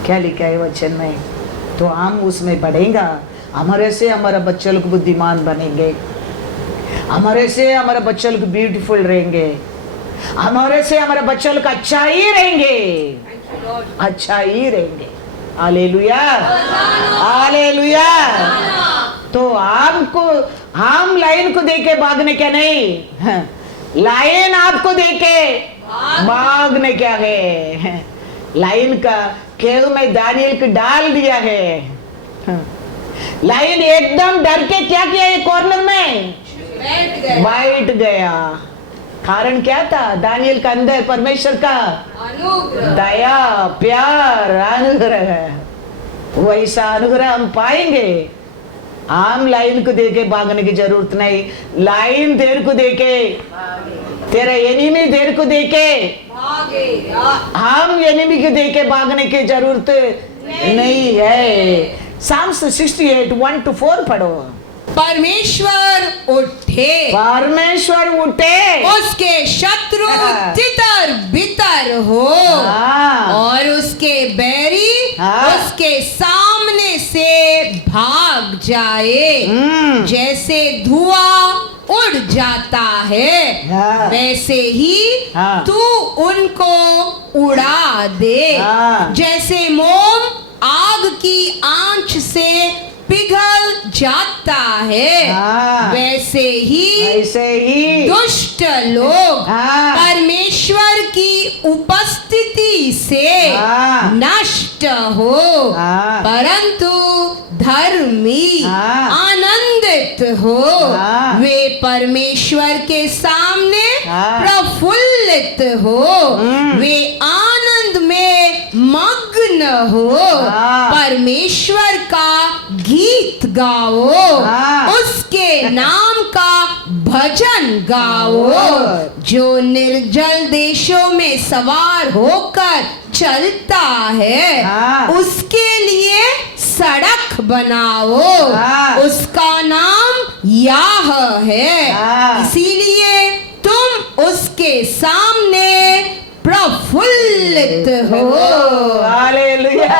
क्या लिखा है वचन में? तो हम उसमें बढ़ेगा, हमारे से हमारा बच्चे लोग बुद्धिमान बनेंगे, हमारे से हमारा बच्चे लोग ब्यूटीफुल रहेंगे, हमारे से हमारे बच्चे लोग अच्छा ही रहेंगे, Thank you, Lord. अच्छा ही रहेंगे। Hallelujah, hallelujah. तो हम लाइन को देके भागने क्या नहीं, लाइन आपको देके भागने क्या है। लाइन का केव में दानियल को डाल दिया है। लाइन एकदम डर के क्या किया, ये कॉर्नर में बैठ गया। कारण क्या था? दानियल का अंदर परमेश्वर का अनुग्रह। दया, प्यार, अनुग्रह। वैसा अनुग्रह हम पाएंगे। हम लाइन को देके भागने की जरूरत नहीं, लाइन देर को देके, तेरा एनिमी देर को देके, भागेगा। हम एनिमी को देके भागने की जरूरत नहीं है। Psalms 68:1-4 पढ़ो। परमेश्वर उठे, परमेश्वर उठे, उसके शत्रु तितर बितर हो, हाँ। और उसके बैरी हाँ। उसके सामने से भाग जाए। जैसे धुआं उड़ जाता है, हाँ। वैसे ही हाँ। तू उनको उड़ा दे। हाँ। जैसे मोम आग की आंच से पिघल जाता है, हाँ। वैसे ही ऐसे ही दुष्ट लोग हाँ। परमेश्वर की उपस्थिति से हाँ। नष्ट हो, हाँ। परंतु धर्मी हाँ। आनंदित हो। हाँ। वे परमेश्वर के सामने हाँ। प्रफुल्लित हो, वे आनंद में मग्न हो। हाँ। परमेश्वर का गीत गाओ, हाँ। उसके नाम का भजन गाओ। जो निर्जल देशों में सवार होकर चलता है, हाँ। उसके लिए सड़क बनाओ। हाँ। उसका नाम याह है, हाँ। इसीलिए तुम उसके सामने प्रफुल्लित हो। हालेलुया।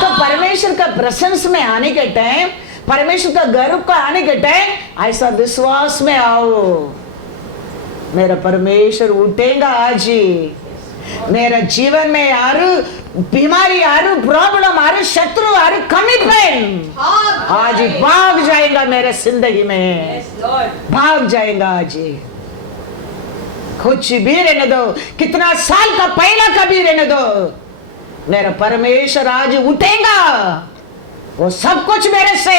तो परमेश्वर का प्रेजेंस में आने के टाइम, परमेश्वर का गर्व का आने के टाइम ऐसा विश्वास में आओ, मेरा परमेश्वर उठेगा आज ही। मेरा जीवन में यारू बीमारी, यारू प्रॉब्लम, यारू शत्रु, यारू कमिटमेंट आज ही भाग जाएगा मेरे जिंदगी में, भाग जाएगा आज ही। कुछ भी रहने दो, कितना साल का पहला कभी रहने दो, मेरा परमेश्वर आज उठेगा, वो सब कुछ मेरे से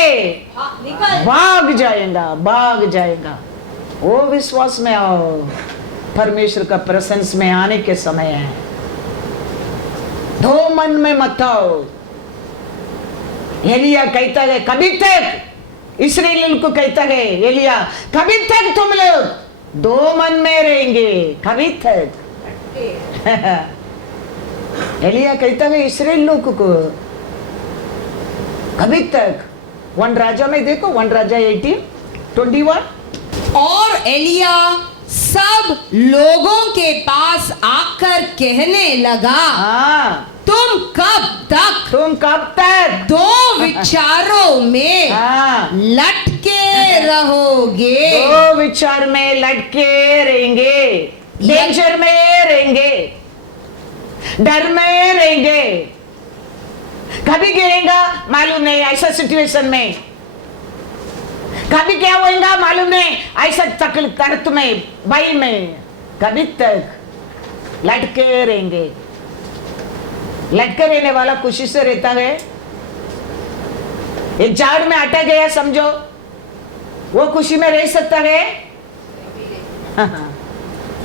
भाग जाएगा, भाग जाएगा। वो विश्वास में आओ, परमेश्वर का प्रेजेंस में आने के समय है। दो मन में मत आओ। एलिया कहता है कभी तक, इस्राएल को कहता है एलिया कभी तक तुम लोग दो मन में रहेंगे, कभी तक। एलिया कहता है इस्राएल लोग को कभी तक। 1 राजा में देखो, 1 राजा 18:21। और एलिया सब लोगों के पास आकर कहने लगा, हाँ, तुम कब तक दो विचारों में हाँ, लटके रहोगे। दो विचार में लटके रहेंगे, डेंजर में रहेंगे, डर में रहेंगे। कभी गिरेगा मालूम नहीं, ऐसा सिचुएशन में कभी क्या होगा मालूम नहीं, ऐसा तकलीफ में, भय में। कभी तक लटके रहेंगे। लटके रहने वाला खुशी से रहता है। एक झाड़ में अटक गया समझो, वो खुशी में रह सकता है?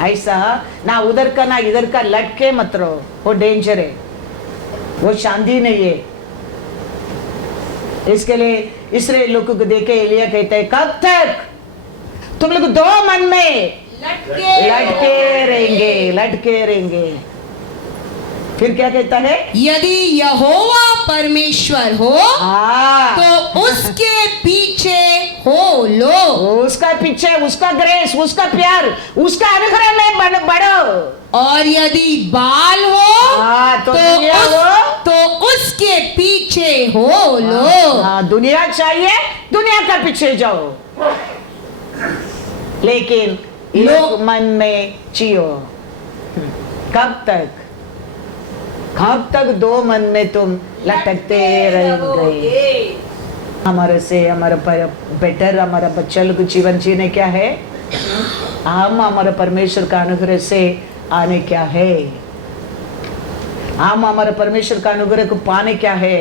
ऐसा ना उधर का ना इधर का लटके मत रहो, वो डेंजर है, वो शांति नहीं है। इसके लिए इस्राएल लोगों को देखे एलिया कहते हैं कब तक तुम लोग दो मन में लटके रहेंगे, लटके रहेंगे। फिर क्या कहता है? यदि यहोवा परमेश्वर हो तो उसके पीछे हो लो। उसका पीछे, उसका ग्रेस, उसका प्यार, उसका अनुग्रह में बढ़ो। और यदि बाल हो तो उसके पीछे हो लो। दुनिया चाहिए, दुनिया का पीछे जाओ, लेकिन एक मन में जियो। कब तक दो मन में तुम लटकते रहेंगे? हमारे से हमारा बेटर, हमारा बच्चा लोग जीवन जीने क्या है? हम हमारे परमेश्वर का अनुग्रह से आने क्या है? हम हमारे परमेश्वर का अनुग्रह को पाने क्या है?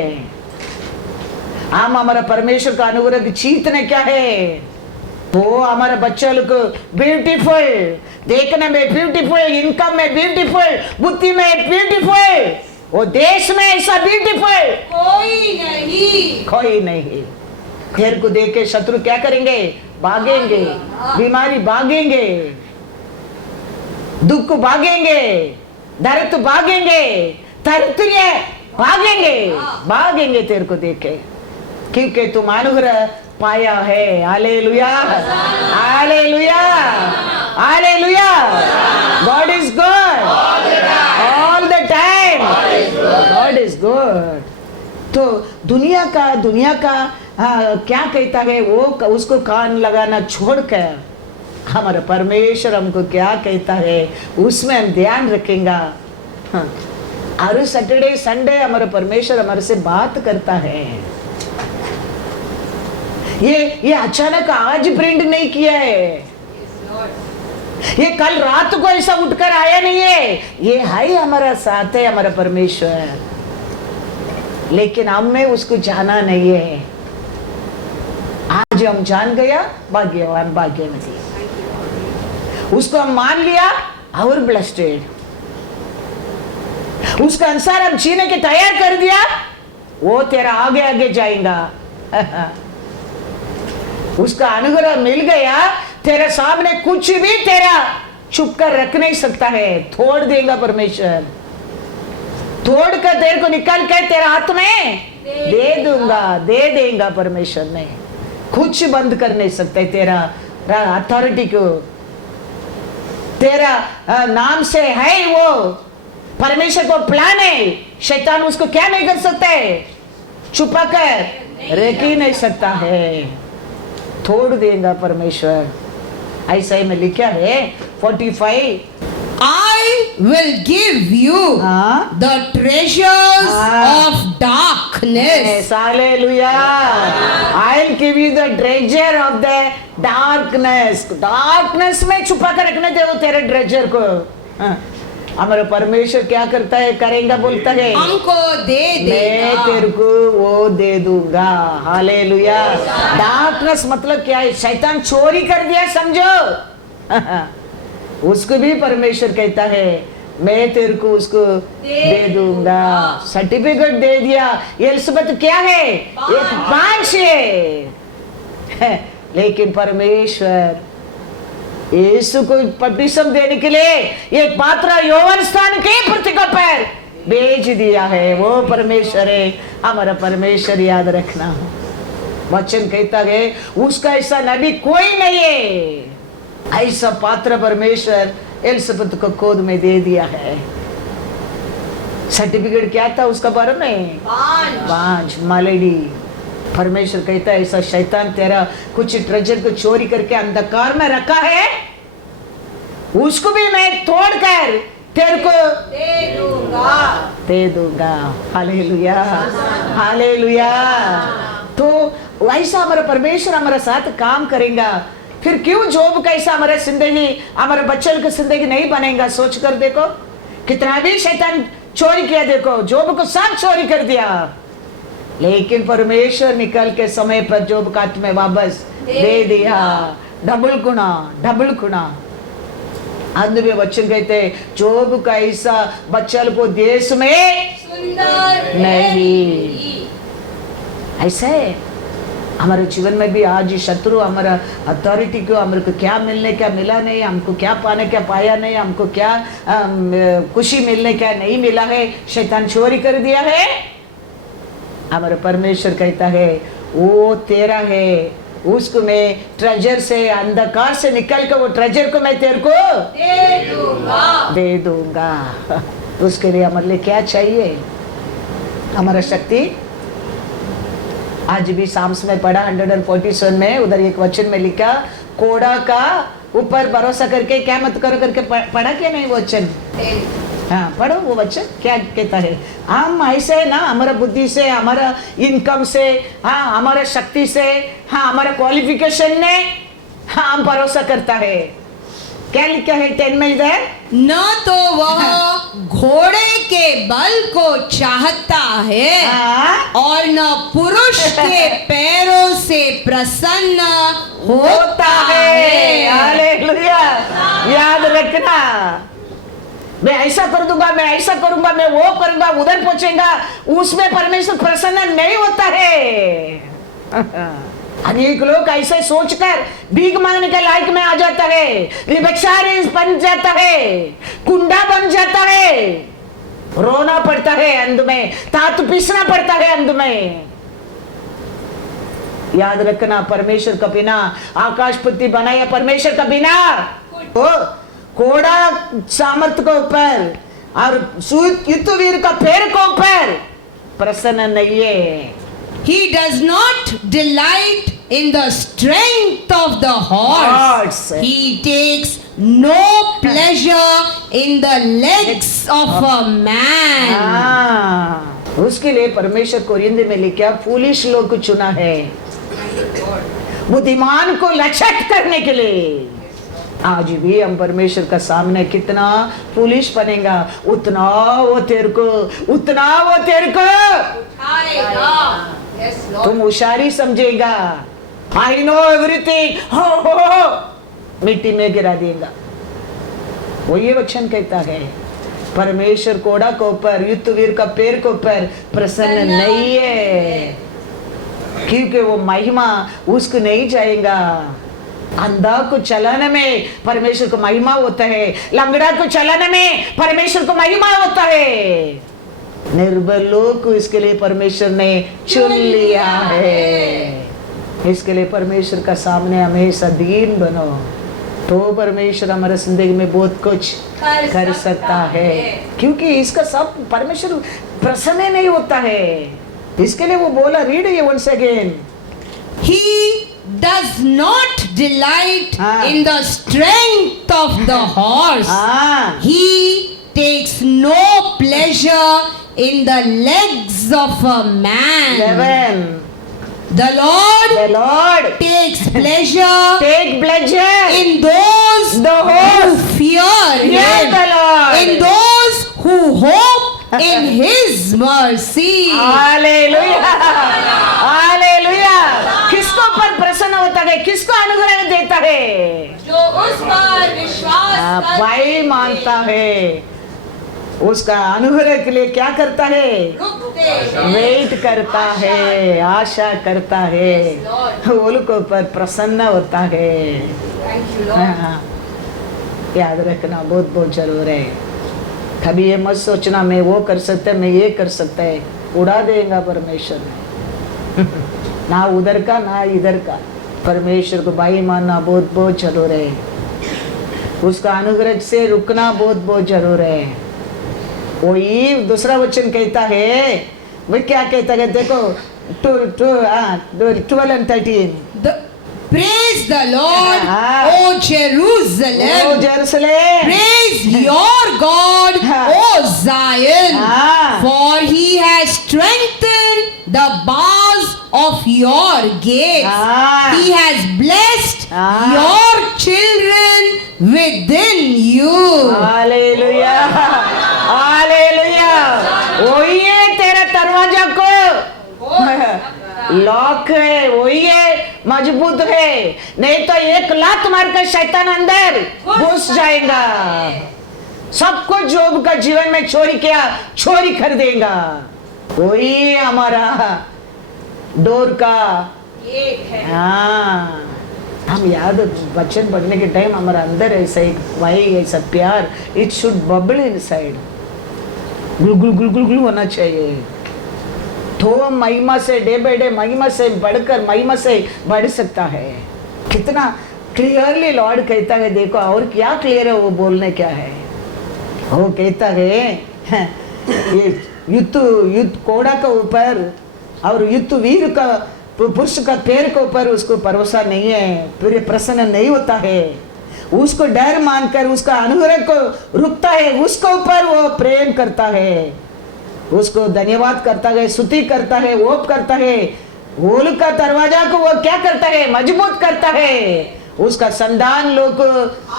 हम हमारा परमेश्वर का अनुग्रह को जीतने क्या है? वो हमारे बच्चे लोग ब्यूटीफुल, देखने में ब्यूटीफुल, इनकम में ब्यूटीफुल, बुद्धि में ब्यूटीफुल, वो देश में ऐसा ब्यूटीफुल कोई नहीं। घेर को देख के शत्रु क्या करेंगे? भागेंगे, बीमारी भागेंगे, दुख भागेंगे, दर्द भागेंगे, दरिद्र भागेंगे तेरे को देख के, क्योंकि तुम अनुग्रह पाया है। Hallelujah, hallelujah, hallelujah. God is good all the time, God is good. तो दुनिया का क्या कहता है वो, उसको कान लगाना छोड़कर हमारा परमेश्वर हमको क्या कहता है उसमें हम ध्यान रखेंगे। हर सैटरडे संडे हमारा परमेश्वर हमारे से बात करता है। ये अचानक आज प्रिंट नहीं किया है, ये कल रात को ऐसा उठकर आया नहीं है, ये है हमारा साथ है हमारा परमेश्वर, लेकिन हमें उसको जाना नहीं है। आज हम जान गया, भाग्यवती, उसको हम मान लिया और ब्लेस्टेड, उसका अनुसार हम जीने के तैयार कर दिया, वो तेरा आगे आगे जाएगा। उसका अनुग्रह मिल गया, तेरे सामने कुछ भी तेरा छुप कर रख नहीं सकता है, तोड़ देगा परमेश्वर, तोड़ कर तेरे को निकाल कर तेरे हाथ में दे दूंगा, दे देगा परमेश्वर ने। कुछ बंद कर नहीं सकते तेरा अथॉरिटी को, तेरा नाम से है वो, परमेश्वर को प्लान है, शैतान उसको क्या नहीं कर सकता है, छुपा कर रख ही नहीं सकता है, तोड़ देगा परमेश्वर। ऐसा ही में लिखा है 45, I will give you हाँ? the treasures हाँ। of darkness. Yes, hallelujah. I'll give you the treasure of the darkness. Darkness में छुपा कर रखने दे वो तेरे treasure को। हाँ। हमारा परमेश्वर क्या करता है, करेगा बोलता है, हमको दे मैं देगा। तेरे को वो दे दूंगा। हालेलुया। डार्कनेस मतलब क्या है, शैतान चोरी कर दिया समझो। उसको भी परमेश्वर कहता है मैं तेरे को उसको दे दूंगा। सर्टिफिकेट दे दिया। एलिसबेथ क्या है, एक बांझ है, लेकिन परमेश्वर यीशु को बपतिस्म देने के लिए एक पात्र यौवन स्थान के प्रतिज्ञा पर भेज दिया है। वो परमेश्वर है, हमारा परमेश्वर याद रखना। वचन कहता है उसका ऐसा नबी कोई नहीं है, ऐसा पात्र परमेश्वर एलिसबेथ को गोद में दे दिया है। सर्टिफिकेट क्या था उसका बारे में, बांझ मालेडी। परमेश्वर कहता है ऐसा शैतान तेरा कुछ ट्रेजर को चोरी करके अंधकार में रखा है, उसको भी मैं तोड़कर तेरे को दे दूंगा। Hallelujah, hallelujah. तो वैसा हमारा परमेश्वर हमारा साथ काम करेगा। फिर क्यों जोब कैसा हमारा जिंदगी, हमारे बच्चों की जिंदगी नहीं बनेगा? सोच कर देखो, कितना भी शैतान चोरी किया, देखो जोब को सब चोरी कर दिया, लेकिन परमेश्वर निकल के समय पर जोब का हाथ में वापस दे दिया। डबल गुना, डबल गुना। अंत में वचन कहते जोब का ऐसा बच्चों को देश में सुंदर नहीं। ऐसा है हमारे जीवन में भी। आज शत्रु हमारा अथॉरिटी को, हमारे को क्या मिलने क्या मिला नहीं, हमको क्या पाने क्या पाया नहीं, हमको क्या खुशी मिलने क्या नहीं मिला है, शैतान चोरी कर दिया है। हमारा परमेश्वर कहता है वो तेरा है, उसको मैं ट्रेजर से, अंधकार से निकल कर वो ट्रेजर को मैं तेरे को दे दूंगा। उसके लिए हमारे लिए क्या चाहिए, हमारा शक्ति। आज भी साम्स में पढ़ा 147 में, उधर एक वचन में लिखा कोड़ा का ऊपर भरोसा करके क्या मत करो करके पढ़ा क्या नहीं वो वचन? हाँ पढ़ो वो वचन क्या कहता है। हम ऐसे है ना, हमारा बुद्धि से, हमारा इनकम से, हाँ हमारा शक्ति से, हाँ हमारा क्वालिफिकेशन ने, हाँ हम भरोसा करता है। क्या लिखा है 10 में इधर? न तो वह घोड़े के बल को चाहता है हाँ? और न पुरुष के पैरों से प्रसन्न होता है। हालेलुया। याद रखना, मैं ऐसा कर दूंगा, मैं ऐसा करूंगा, मैं वो करूंगा, उधर पहुंचेगा, उसमें परमेश्वर प्रसन्न नहीं होता है। अनेक लोग ऐसे सोचकर भीख मांगने के लायक में आ जाता है, व्यभिचारी बन जाता है, गुंडा बन जाता है, रोना पड़ता है अंत में, तातू पीसना पड़ता है अंत में। याद रखना परमेश्वर का बिना, आकाशपति बनाया परमेश्वर का बिना ओ कोड़ा सामर्थ को ऊपर और युद्धवीर का पैर को ऊपर प्रसन्न नहीं है। He does not delight in the strength of the horse. He takes no pleasure in the legs of a man. उसके लिए परमेश्वर कोरिंथ में लिखा फूलिश लोग को चुना है, बुद्धिमान को लचक करने के लिए। आज भी हम परमेश्वर का सामने कितना फूलिश बनेगा, उतना वो तेरे को, उतना वो तेरे को तुम होशियारी समझेगा। आई नो एवरीथिंग, हो मिट्टी में गिरा देगा। वो ये वचन कहता है परमेश्वर कोड़ा को ऊपर, युद्धवीर का पैर को ऊपर प्रसन्न नहीं है, क्योंकि वो महिमा उसको नहीं जाएगा। अंधा को चलाने में परमेश्वर को महिमा होता है, लंगड़ा को चलाने में परमेश्वर को महिमा होता है, निर्बलों को इसके लिए परमेश्वर ने चुन लिया है। इसके लिए परमेश्वर का सामने हमेशा दीन बनो, तो परमेश्वर हमारे जिंदगी में बहुत कुछ कर सकता है, क्योंकि इसका सब परमेश्वर प्रसन्न नहीं होता है। इसके लिए वो बोला, रीड ये once again, He does not delight हाँ। in the strength of the horse. हाँ, He takes no pleasure in the legs of a man. 11, The Lord the Lord takes pleasure take pleasure in those the who horse, fear fear Him, the Lord, in those who hope in His mercy. Hallelujah, hallelujah. किसको पर प्रसन्न होता है, किसको अनुग्रह देता है? जो उस पर विश्वास भाई मानता है, उसका अनुग्रह के लिए क्या करता है? वेट करता है, आशा करता है, वो लोग पर प्रसन्न होता है। हाँ, याद रखना बहुत बहुत जरूर है। कभी ये मत सोचना मैं वो कर सकता है, मैं ये कर सकता है, उड़ा देगा परमेश्वर ने। ना उधर का ना इधर का, परमेश्वर को भाई मानना बहुत बहुत जरूर है। उसका अनुग्रह से रुकना बहुत बहुत जरूर है। वही दूसरा वचन कहता है, वो क्या कहता है देखो, 12 and 13, Praise the Lord, हाँ। O Jerusalem. O Jerusalem, Praise your God, हाँ। O Zion, हाँ। for He has strengthened the bars of your gates. हाँ। He has blessed हाँ। your children within you. Hallelujah, hallelujah. वही है तेरा दरवाजा को लॉक है, वही है, मजबूत है, नहीं तो एक लात मारकर शैतान अंदर घुस जाएगा। सब कुछ जोब का जीवन में चोरी किया, चोरी कर देगा। वही हमारा डोर का, हाँ, हम याद वचन पढ़ने के टाइम हमारा अंदर ऐसा एक भाई, ऐसा प्यार, it should bubble inside, Gul Gul Gul Gul Gul होना चाहिए। तो महिमा से डे बाय डे महिमा से बढ़कर महिमा से बढ़ सकता है। कितना क्लियरली लॉर्ड कहता है, देखो और क्या क्लियर है वो बोलने क्या है। वो कहता है ये युद्ध कोड़ा के ऊपर और युद्ध वीर का पुरुष का पैर के ऊपर उसको भरोसा नहीं है, फिर प्रसन्न नहीं होता है। उसको डर मानकर उसका अनुग्रह को रुकता है, उसके ऊपर वो प्रेम करता है, उसको धन्यवाद करता है, स्तुति करता है, वोप करता है। वोल का दरवाजा को वो क्या करता है? मजबूत करता है, उसका संतान लोग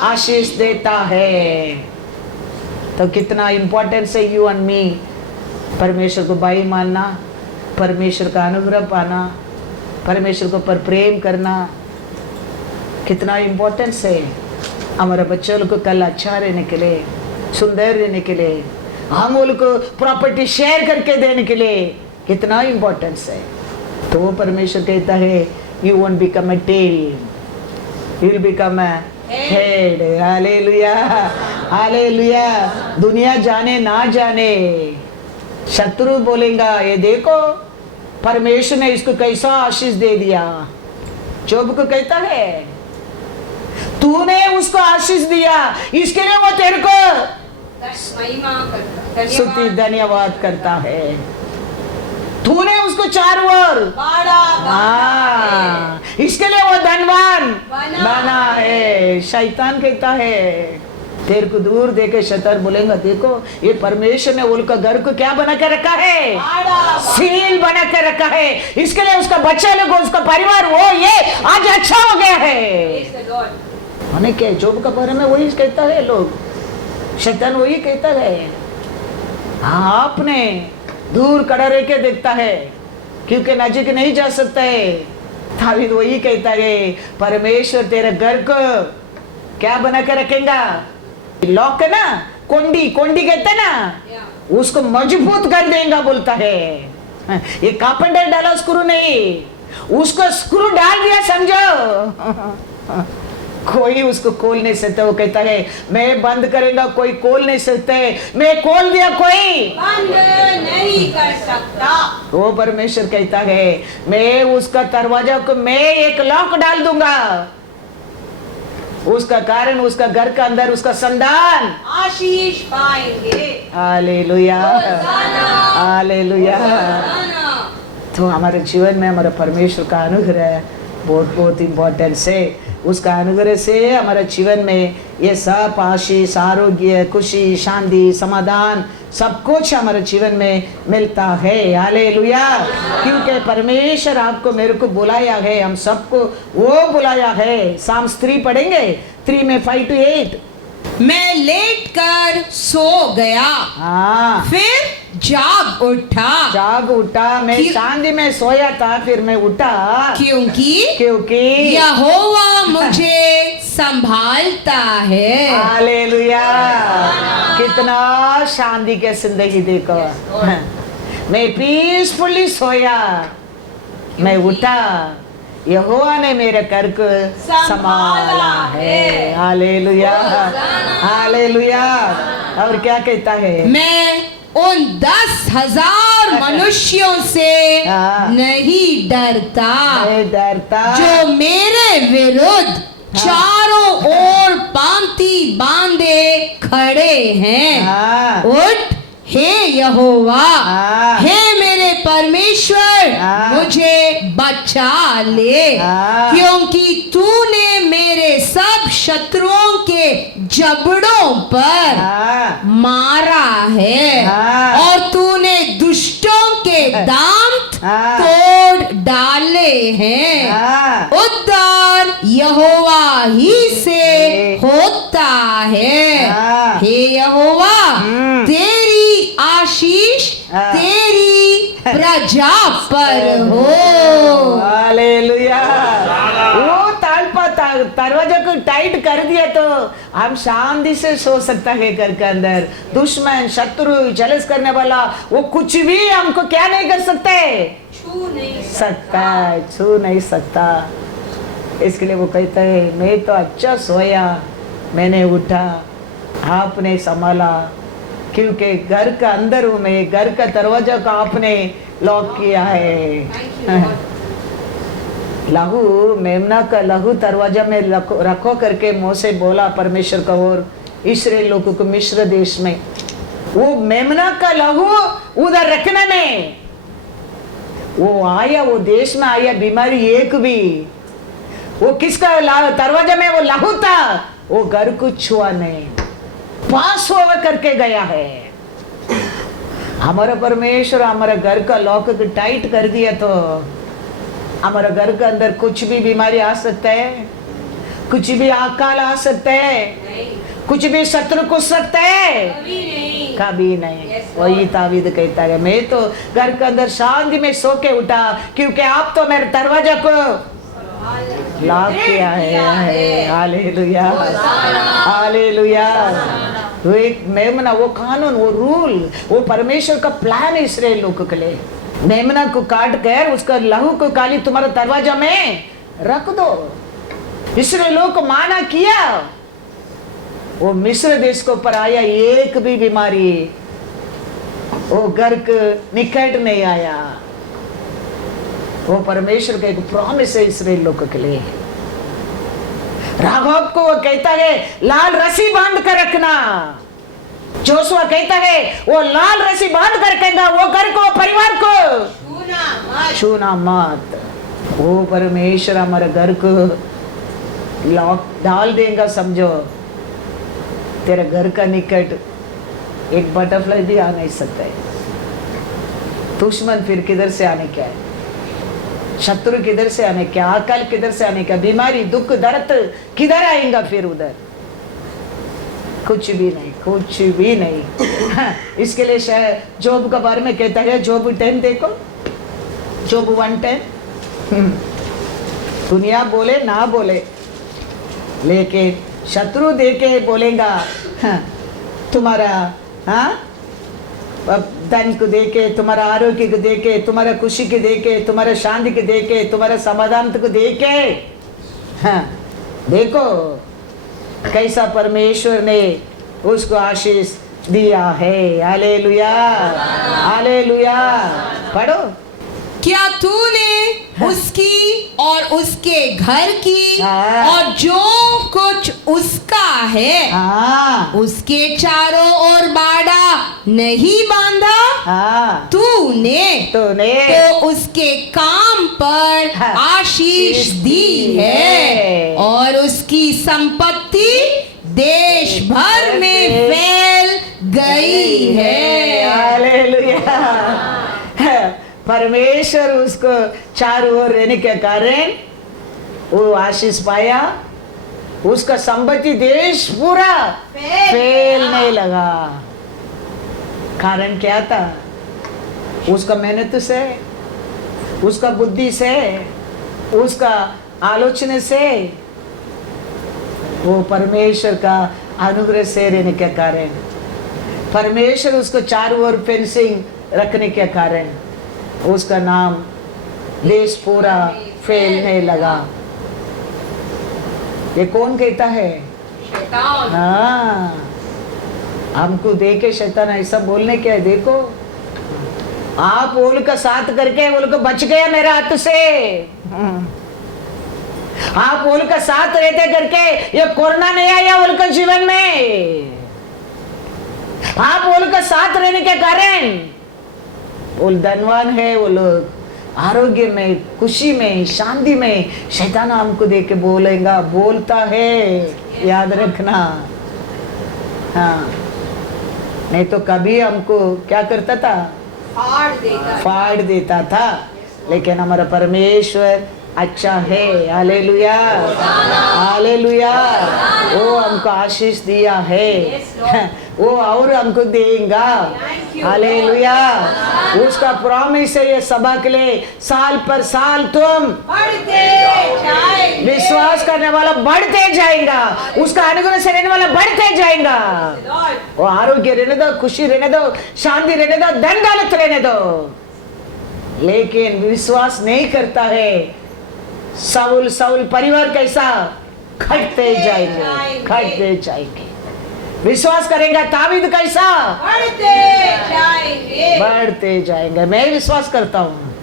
आशीष देता है। तो कितना इंपॉर्टेंस है यू एंड मी, परमेश्वर को भाई मानना, परमेश्वर का अनुग्रह पाना, परमेश्वर को पर प्रेम करना, कितना इंपॉर्टेंस है हमारे बच्चों को कल अच्छा रहने के लिए, सुंदर रहने के लिए, हम उनको प्रॉपर्टी शेयर करके देने के लिए कितना इंपॉर्टेंस है। तो वो परमेश्वर कहता है you won't become a tail, you will become a head. Hallelujah, hallelujah. दुनिया जाने ना जाने, शत्रु बोलेगा ये देखो परमेश्वर ने इसको कैसा आशीष दे दिया। जोब को कहता है तूने उसको आशीष दिया, इसके लिए वो तेरे को स्तुति धन्यवाद करता है। तूने उसको चारों ओर इसके लिए वो धनवान बना है। शैतान कहता है तेरे को दूर देके, शैतान बोलेगा देखो ये परमेश्वर ने उनका घर को क्या बना के रखा है? सील बना के रखा है। इसके लिए उसका बच्चा लोग, उसका परिवार वो ये आज अच्छा हो गया है। मैंने क्या जोब का बारे में वही कहता है लोग, शैतान वही कहता है। आपने दूर खड़ा रह के देखता है क्योंकि नजीक नहीं जा सकता है। दावीद वही कहता है परमेश्वर तेरे घर को क्या बना के रखेगा? लॉक है ना, कोंडी, कोंडी कहते हैं ना, उसको मजबूत कर देगा बोलता है। ये कारपेंटर डाला स्क्रू नहीं, उसको स्क्रू डाल दिया समझो, कोई उसको खोल नहीं सकता। वो कहता है मैं बंद करेगा कोई खोल नहीं सकता है, मैं खोल दिया कोई बंद नहीं कर सकता। वो परमेश्वर कहता है मैं उसका दरवाजा को मैं एक लॉक डाल दूंगा, उसका कारण उसका घर का अंदर उसका संतान आशीष पाएंगे। Hallelujah hallelujah. तो हमारे जीवन में हमारा परमेश्वर का अनुग्रह बहुत बहुत इम्पोर्टेंट है। उसका अनुग्रह से हमारे जीवन में ये सब आशीष, आरोग्य, खुशी, शांति, समाधान सब कुछ हमारे जीवन में मिलता है। हालेलुया। क्योंकि परमेश्वर आपको मेरे को बुलाया है, हम सबको वो बुलाया है। साम्स 3 पढ़ेंगे, 3 में 5 to 8। मैं लेट कर सो गया, हाँ, फिर जाग उठा। मैं क्यों- शांति में सोया था, फिर मैं उठा क्योंकि यहोवा मुझे संभालता है। हालेलुया। कितना शांति के जिंदगी देखो। मैं पीसफुली सोया, मैं उठा, यहोवा ने मेरे घर को संभाला है। Hallelujah hallelujah. और क्या कहता है? मैं उन 10,000 मनुष्यों से हाँ। नहीं डरता मैं डरता जो मेरे विरुद्ध चारों ओर पांति बांधे खड़े हैं। हाँ, उठ हे यहोवा, हाँ। हे मेरे परमेश्वर, हाँ। मुझे बचा ले, हाँ। क्योंकि तूने मेरे सब शत्रुओं के जबड़ों पर हाँ, मारा है, हाँ। और तूने दुष्टों के दांत हाँ। तोड़ डाले हैं। हाँ। उद्धार यहोवा ही से होता है। हाँ। हे यहोवा, तेरी आशीष हाँ। तेरी प्रजा पर हो। हालेलुया। वो दरवाजा को टाइट कर दिया तो हम शांति से सो सकता है। घर के अंदर दुश्मन, शत्रु, जलस करने वाला वो कुछ भी हमको क्या नहीं कर सकते, छू नहीं सकता। इसके लिए वो कहता है, मैं तो अच्छा सोया, मैंने उठा, आपने संभाला, क्योंकि घर का अंदर हूँ मैं, घर का दरवाजा को आपने लॉक किया है। लहू, मेमना का लहू दरवाजा में रखो करके मोसे बोला परमेश्वर का, और इस्राएल लोगों को मिस्र देश में वो मेमना का लहू उधर रखने में वो आया, वो देश में आया बीमारी एक भी, वो किसका दरवाजा में वो लहू था, वो घर को छुआ नहीं, पास होकर करके गया है। हमारा परमेश्वर हमारा घर का लॉक को टाइट कर दिया तो हमारा घर के अंदर कुछ भी बीमारी आ सकता है, कुछ भी अकाल आ सकता है, कुछ भी शत्रु घुस सकता है, कभी नहीं। वही तावीद कहता है, मैं तो घर के अंदर शांति में सो के उठा, क्योंकि आप तो मेरे दरवाजा को लॉक किया है। Hallelujah hallelujah. वो एक मेमना, वो कानून, वो रूल, वो परमेश्वर का प्लान है इस्राएल लोगों के लिए। मेमना को काट कर उसका लहू को काली तुम्हारे दरवाजा में रख दो। इस्राएल लोगों को माना किया, वो मिस्र देश को ऊपर आया, एक भी बीमारी वो घर के निकट नहीं आया। वो परमेश्वर का एक प्रॉमिस है इस्राएल लोगों के लिए। राघव को वो कहता है लाल रस्सी बांध कर रखना, जोशुआ कहता है वो लाल रस्सी बांध कर रखेगा, वो घर को, परिवार को छूना मत। वो परमेश्वर हमारे घर को लॉक डाल देगा, समझो तेरे घर का निकट एक बटरफ्लाई भी आ नहीं सकता है। दुश्मन फिर किधर से आने क्या है, शत्रु किधर से आने क्या, अकाल किधर से आने क्या, बीमारी, दुख, दर्द किधर आएगा फिर उधर, कुछ भी नहीं, कुछ भी नहीं। इसके लिए शायद जोब के बारे में कहता है, जोब 10 देखो, जोब 1:10। दुनिया बोले ना बोले, लेकिन शत्रु देके बोलेगा तुम्हारा, हाँ, धन को देके, तुम्हारा आरोग्य को देके, तुम्हारा खुशी को देके, तुम्हारा शांति को देके, तुम्हारा समाधान को देके, हाँ, देखो कैसा परमेश्वर ने उसको आशीष दिया है। Hallelujah hallelujah. पढ़ो। क्या तूने उसकी और उसके घर की हाँ। और जो कुछ उसका है हाँ उसके चारों ओर बाड़ा नहीं बांधा हाँ तूने तूने तो उसके काम पर हाँ, आशीष दी है और उसकी संपत्ति देश भर में फैल गई है। हालेलुया। परमेश्वर उसको चारों ओर रहने के कारण वो आशीष पाया, उसका संपत्ति देश पूरा फैलने लगा। कारण क्या था? उसका मेहनत से, उसका बुद्धि से, उसका आलोचना से, वो परमेश्वर का अनुग्रह से रहने के कारण, परमेश्वर उसको चारों ओर फेंसिंग रखने के कारण उसका नाम देश पूरा फैलने लगा। ये कौन कहता है? शैतान। हाँ, हमको देखे शैतान ऐसा बोलने क्या है? देखो आप बोल का साथ करके बोल को बच गया मेरा हाथ से। आप बोल का साथ रहते करके ये कोरोना नहीं आया उनका जीवन में। आप बोल का साथ रहने के कारण वो धनवान है, वो लोग आरोग्य में, खुशी में, शांति में। शैतान हमको देख के बोलेगा, बोलता है, याद रखना। हाँ, नहीं तो कभी हमको क्या करता था? फाड़ देता था। लेकिन हमारा परमेश्वर अच्छा है। Hallelujah, hallelujah. वो हमको आशीष दिया है, वो और हमको देगा। हालेलुया। उसका प्रॉमिस है ये सभा के लिए, साल पर साल तुम विश्वास करने वाला बढ़ते जाएगा, उसका अनुग्रह से रहने वाला बढ़ते जाएगा। वो आरोग्य रहने दो, खुशी रहने दो, शांति रहने दो, धन दौलत रहने दो। लेकिन विश्वास नहीं करता है, साउल साउल परिवार कैसा घटते जाएंगे, घटते जाएंगे। विश्वास करेगा तावीद कैसा बढ़ते जाएंगे। मैं विश्वास करता हूँ,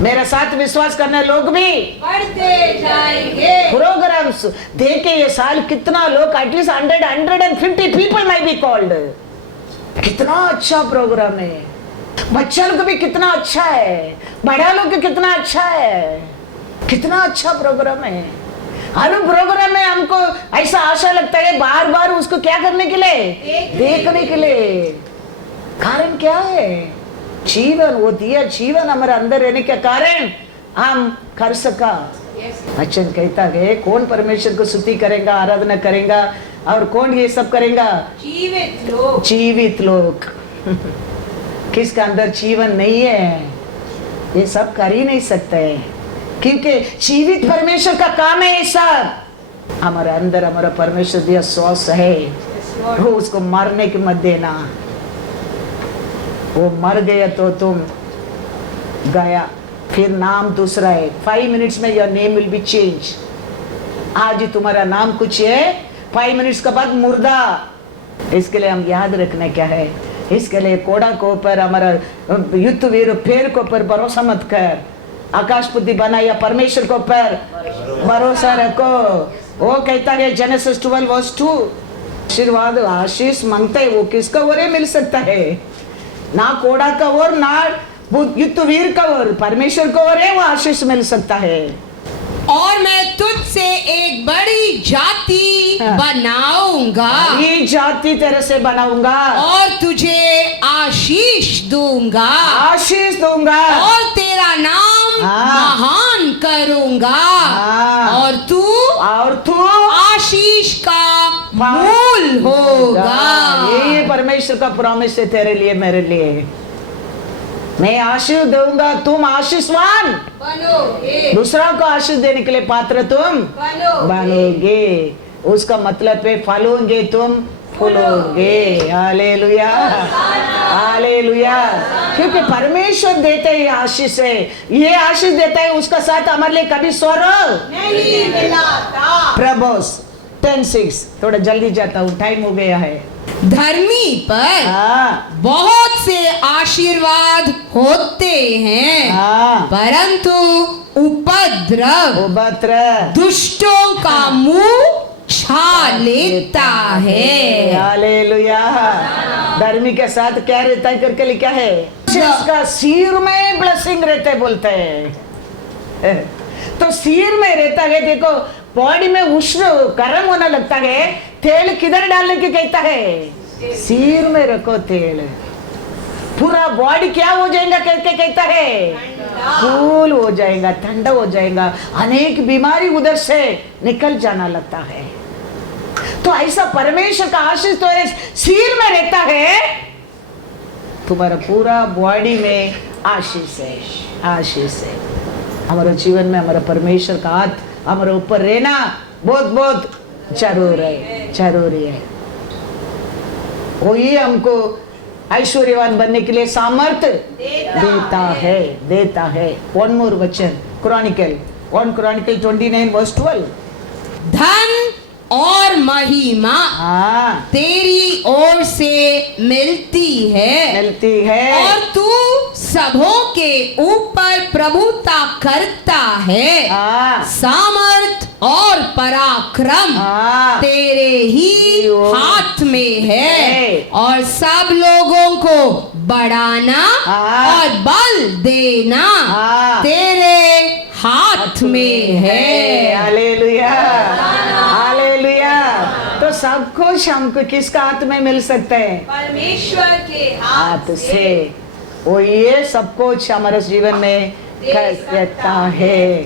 मेरे साथ विश्वास करने लोग भी बढ़ते जाएंगे। प्रोग्राम्स देखे ये साल कितना लोग, at least 150 people might be called. कितना अच्छा प्रोग्राम है, बच्चों को भी कितना अच्छा है, बड़ा लोग को कितना अच्छा है, कितना अच्छा प्रोग्राम है। हर प्रोग्राम में हमको ऐसा आशा लगता है बार बार उसको क्या करने के लिए, देखने के लिए। कारण क्या है? जीवन, वो दिया जीवन हमारे अंदर रहने के कारण हम कर सका। वचन कहता है कौन परमेश्वर को स्तुति करेगा, आराधना करेगा, और कौन ये सब करेगा? जीवित लोग। जीवित लोग। किसका अंदर जीवन नहीं है, ये सब कर ही नहीं सकते, क्योंकि जीवित परमेश्वर का काम है ये सब। हमारे अंदर हमारा परमेश्वर दिया श्वास है, वो उसको मरने की मत देना। वो मर गया तो तुम गया, फिर नाम दूसरा है। 5 मिनट्स में your name will be change. आज ही तुम्हारा नाम कुछ है, 5 मिनट्स के बाद मुर्दा। इसके लिए हम याद रखना क्या है, इसके लिए कोड़ा को ऊपर, हमारा युद्ध वीर पैर को ऊपर भरोसा मत कर, आकाश बुद्धि बनाया परमेश्वर को ऊपर भरोसा रखो। वो कहता है जेनेसिस 12:2, आशीर्वाद आशीष मांगते है वो किसका ओर मिल सकता है? ना कोड़ा का ओर, ना युद्ध वीर का ओर, परमेश्वर को ओर है वो आशीष मिल सकता है। और मैं तुझसे एक बड़ी जाति बनाऊंगा, ये जाति तेरे से बनाऊंगा, और तुझे आशीष दूंगा, आशीष दूंगा, और तेरा नाम महान करूंगा, और तू आशीष का मूल होगा। ये परमेश्वर का प्रॉमिस है तेरे लिए, मेरे लिए। मैं आशीष दूंगा, तुम आशीषवान बनोगे, दूसरा को आशीष देने के लिए पात्र तुम बनोगे। उसका मतलब है फलोगे, तुम फूलोगे। Hallelujah, hallelujah. क्योंकि परमेश्वर देते हैं आशीष है, ये आशीष देता है, उसका साथ हमारे लिए कभी स्वर्ग नहीं मिलाता। प्रभोस 10:6, थोड़ा जल्दी जाता हूँ, टाइम हो गया है। धर्मी पर बहुत से आशीर्वाद होते हैं, हाँ परंतु उपद्रव उपद्रव दुष्टों का मुंह छा लेता है। हालेलुया। धर्मी के साथ क्या रहता है करके लिखा है, उसका सिर में ब्लेसिंग रहते बोलते हैं। तो सिर में रहता है, देखो बॉडी में उष्ण गर्म होने लगता है, तेल किधर डालने की कहता है, सिर में रखो तेल, पूरा बॉडी क्या हो जाएगा करके कहता है, कूल हो जाएगा, ठंडा हो जाएगा, अनेक बीमारी उधर से निकल जाना लगता है। तो ऐसा परमेश्वर का आशीष तो सिर में रहता है, तुम्हारा पूरा बॉडी में आशीष है, आशीष है। हमारे जीवन में हमारा परमेश्वर का हाथ हमारे ऊपर रहना बहुत बहुत जरूर है, जरूरी है। वही हमको ऐश्वर्यवान बनने के लिए सामर्थ्य देता है। वन मोर वचन, क्रॉनिकल 1 Chronicle 29:12। धन और महिमा हाँ तेरी ओर से मिलती है, और तू सबों के ऊपर प्रभुता करता है। हाँ सामर्थ और पराक्रम हाँ तेरे ही हाथ में है, और सब लोगों को बढ़ाना हाँ और बल देना हाँ तेरे हाथ में है। Hallelujah, hallelujah. तो सब कुछ हमको किसका हाथ में मिल सकता है, परमेश्वर के हाथ से। वो ये सब कुछ हमारे जीवन में कर सकता है।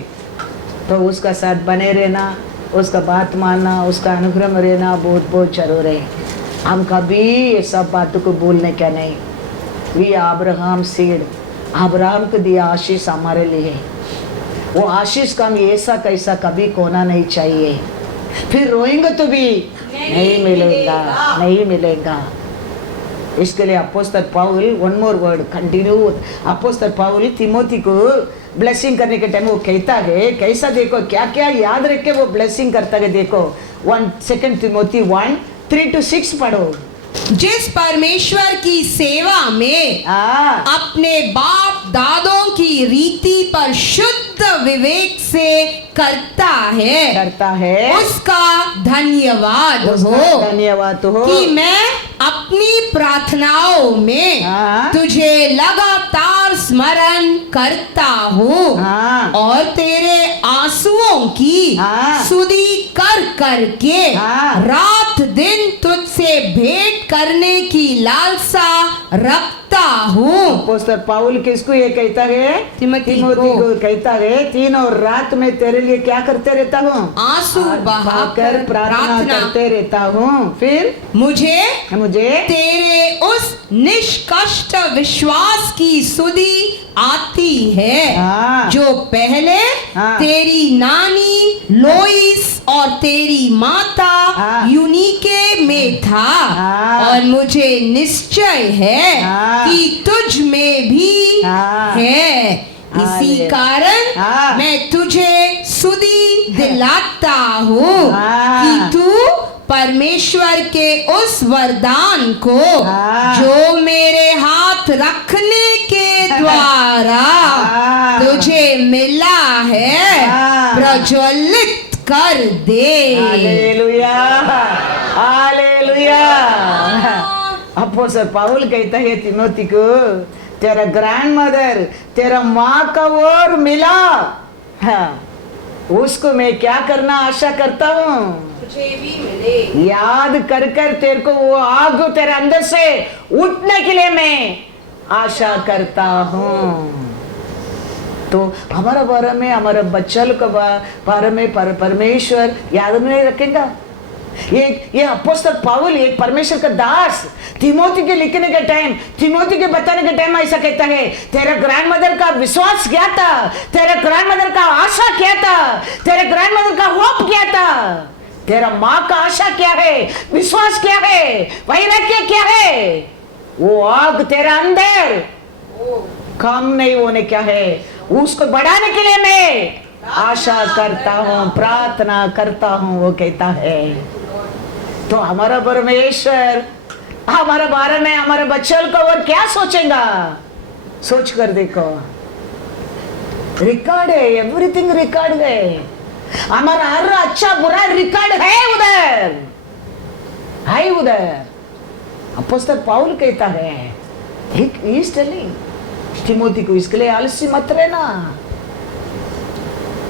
तो उसका साथ बने रहना, उसका बात मानना, उसका अनुग्रह में रहना बहुत बहुत जरूर है। हम कभी ये सब बातों को भूलने का नहीं। वी अब्राहम सीड, अब्राहम को दिया आशीष हमारे लिए, वो आशीष का हम ऐसा कैसा कभी खोना नहीं चाहिए। फिर रोएंगे तो भी नहीं मिलेगा, नहीं मिलेगा। इसके लिए apostle Paul, one more word continue, apostle Paul Timothy को ब्लेसिंग करने के टाइम वो कहता है, कैसा देखो क्या क्या याद रख के वो ब्लेसिंग करता है। देखो 2 तिमोथी 1:3-6 पढ़ो। जिस परमेश्वर की सेवा में अपने बाप दादों की रीति पर शुद्ध विवेक से करता है, उसका धन्यवाद हो कि मैं अपनी प्रार्थनाओं में तुझे लगातार स्मरण करता हूँ, और तेरे आंसुओं की सुधि कर करके रात दिन तुझसे भेंट करने की लालसा रखता हूँ। अपोस्तल पौल किसको ये कहता है, तिमोथी को कहता है, तीनों रात में तेरे लिए क्या करते रहता हूँ, आंसू बहाकर प्रार्थना करते रहता हूँ। फिर मुझे तेरे उस निष्कष्ट विश्वास की सुधि आती है जो पहले तेरी नानी लोइस और तेरी माता यूनिके में था, और मुझे निश्चय है कि तुझ में भी है। इसी कारण मैं तुझे सुधि दिलाता हूँ कि तू परमेश्वर के उस वरदान को जो मेरे हाथ रखने के द्वारा तुझे मिला है प्रज्वलित कर दे। Hallelujah, hallelujah. अपोस्तल पौल कहता है तिमोथी को, तेरा ग्रैंड मदर, तेरा माँ का और मिला, उसको मैं क्या करना आशा करता हूँ, तुझे भी मिले। याद कर कर तेरे को वो आग तेरे अंदर से उठने के लिए मैं आशा करता हूँ। तो हमारा बारे में, हमारे बच्चों के बारे में परमेश्वर याद नहीं रखेगा। ये अपोस्तल पौल एक परमेश्वर का दास तिमोथी के लिखने के टाइम, तिमोथी के बताने के टाइम ऐसा कहता है, तेरा ग्रैंडमदर का विश्वास क्या था, तेरा ग्रैंडमदर का आशा क्या था, तेरे ग्रैंडमदर का होप क्या था, तेरा माँ का आशा क्या है, विश्वास क्या है, वैराग्य क्या है, वो आग तेरा अंदर कम नहीं होने क्या है, उसको बढ़ाने के लिए मैं आशा करता हूँ, प्रार्थना करता हूँ, वो कहता है। तो हमारा परमेश्वर हमारे बारे में, हमारे बच्चों को और क्या सोचेगा, सोच कर देखो, रिकॉर्ड है, एवरीथिंग रिकॉर्ड है, हमारा हर अच्छा बुरा रिकॉर्ड है उधर, है उधर। अपोस्तल पौल कहता है, he is telling तिमोथी को, इसके लिए आलसी मत रहना,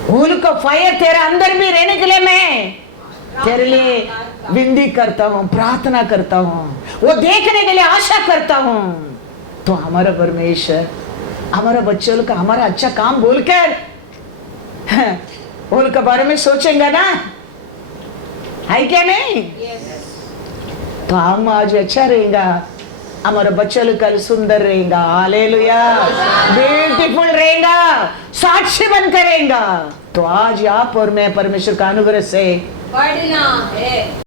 भूल को फायर तेरे अंदर भी रहने के लिए मैं तेरे लिए विनती करता हूँ, प्रार्थना करता हूँ, वो देखने के लिए आशा करता हूँ। तो हमारा परमेश्वर हमारा बच्चों का हमारा अच्छा काम बोलकर उनके बारे में सोचेंगे ना, है क्या नहीं? तो हम आज अच्छा रहेगा, हमारा बच्चा लोग कल सुंदर रहेगा, हालेलुया, ब्यूटीफुल रहेगा, साक्षी बन करेगा। तो आज आप और मैं परमेश्वर का अनुग्रह से पढ़ना है,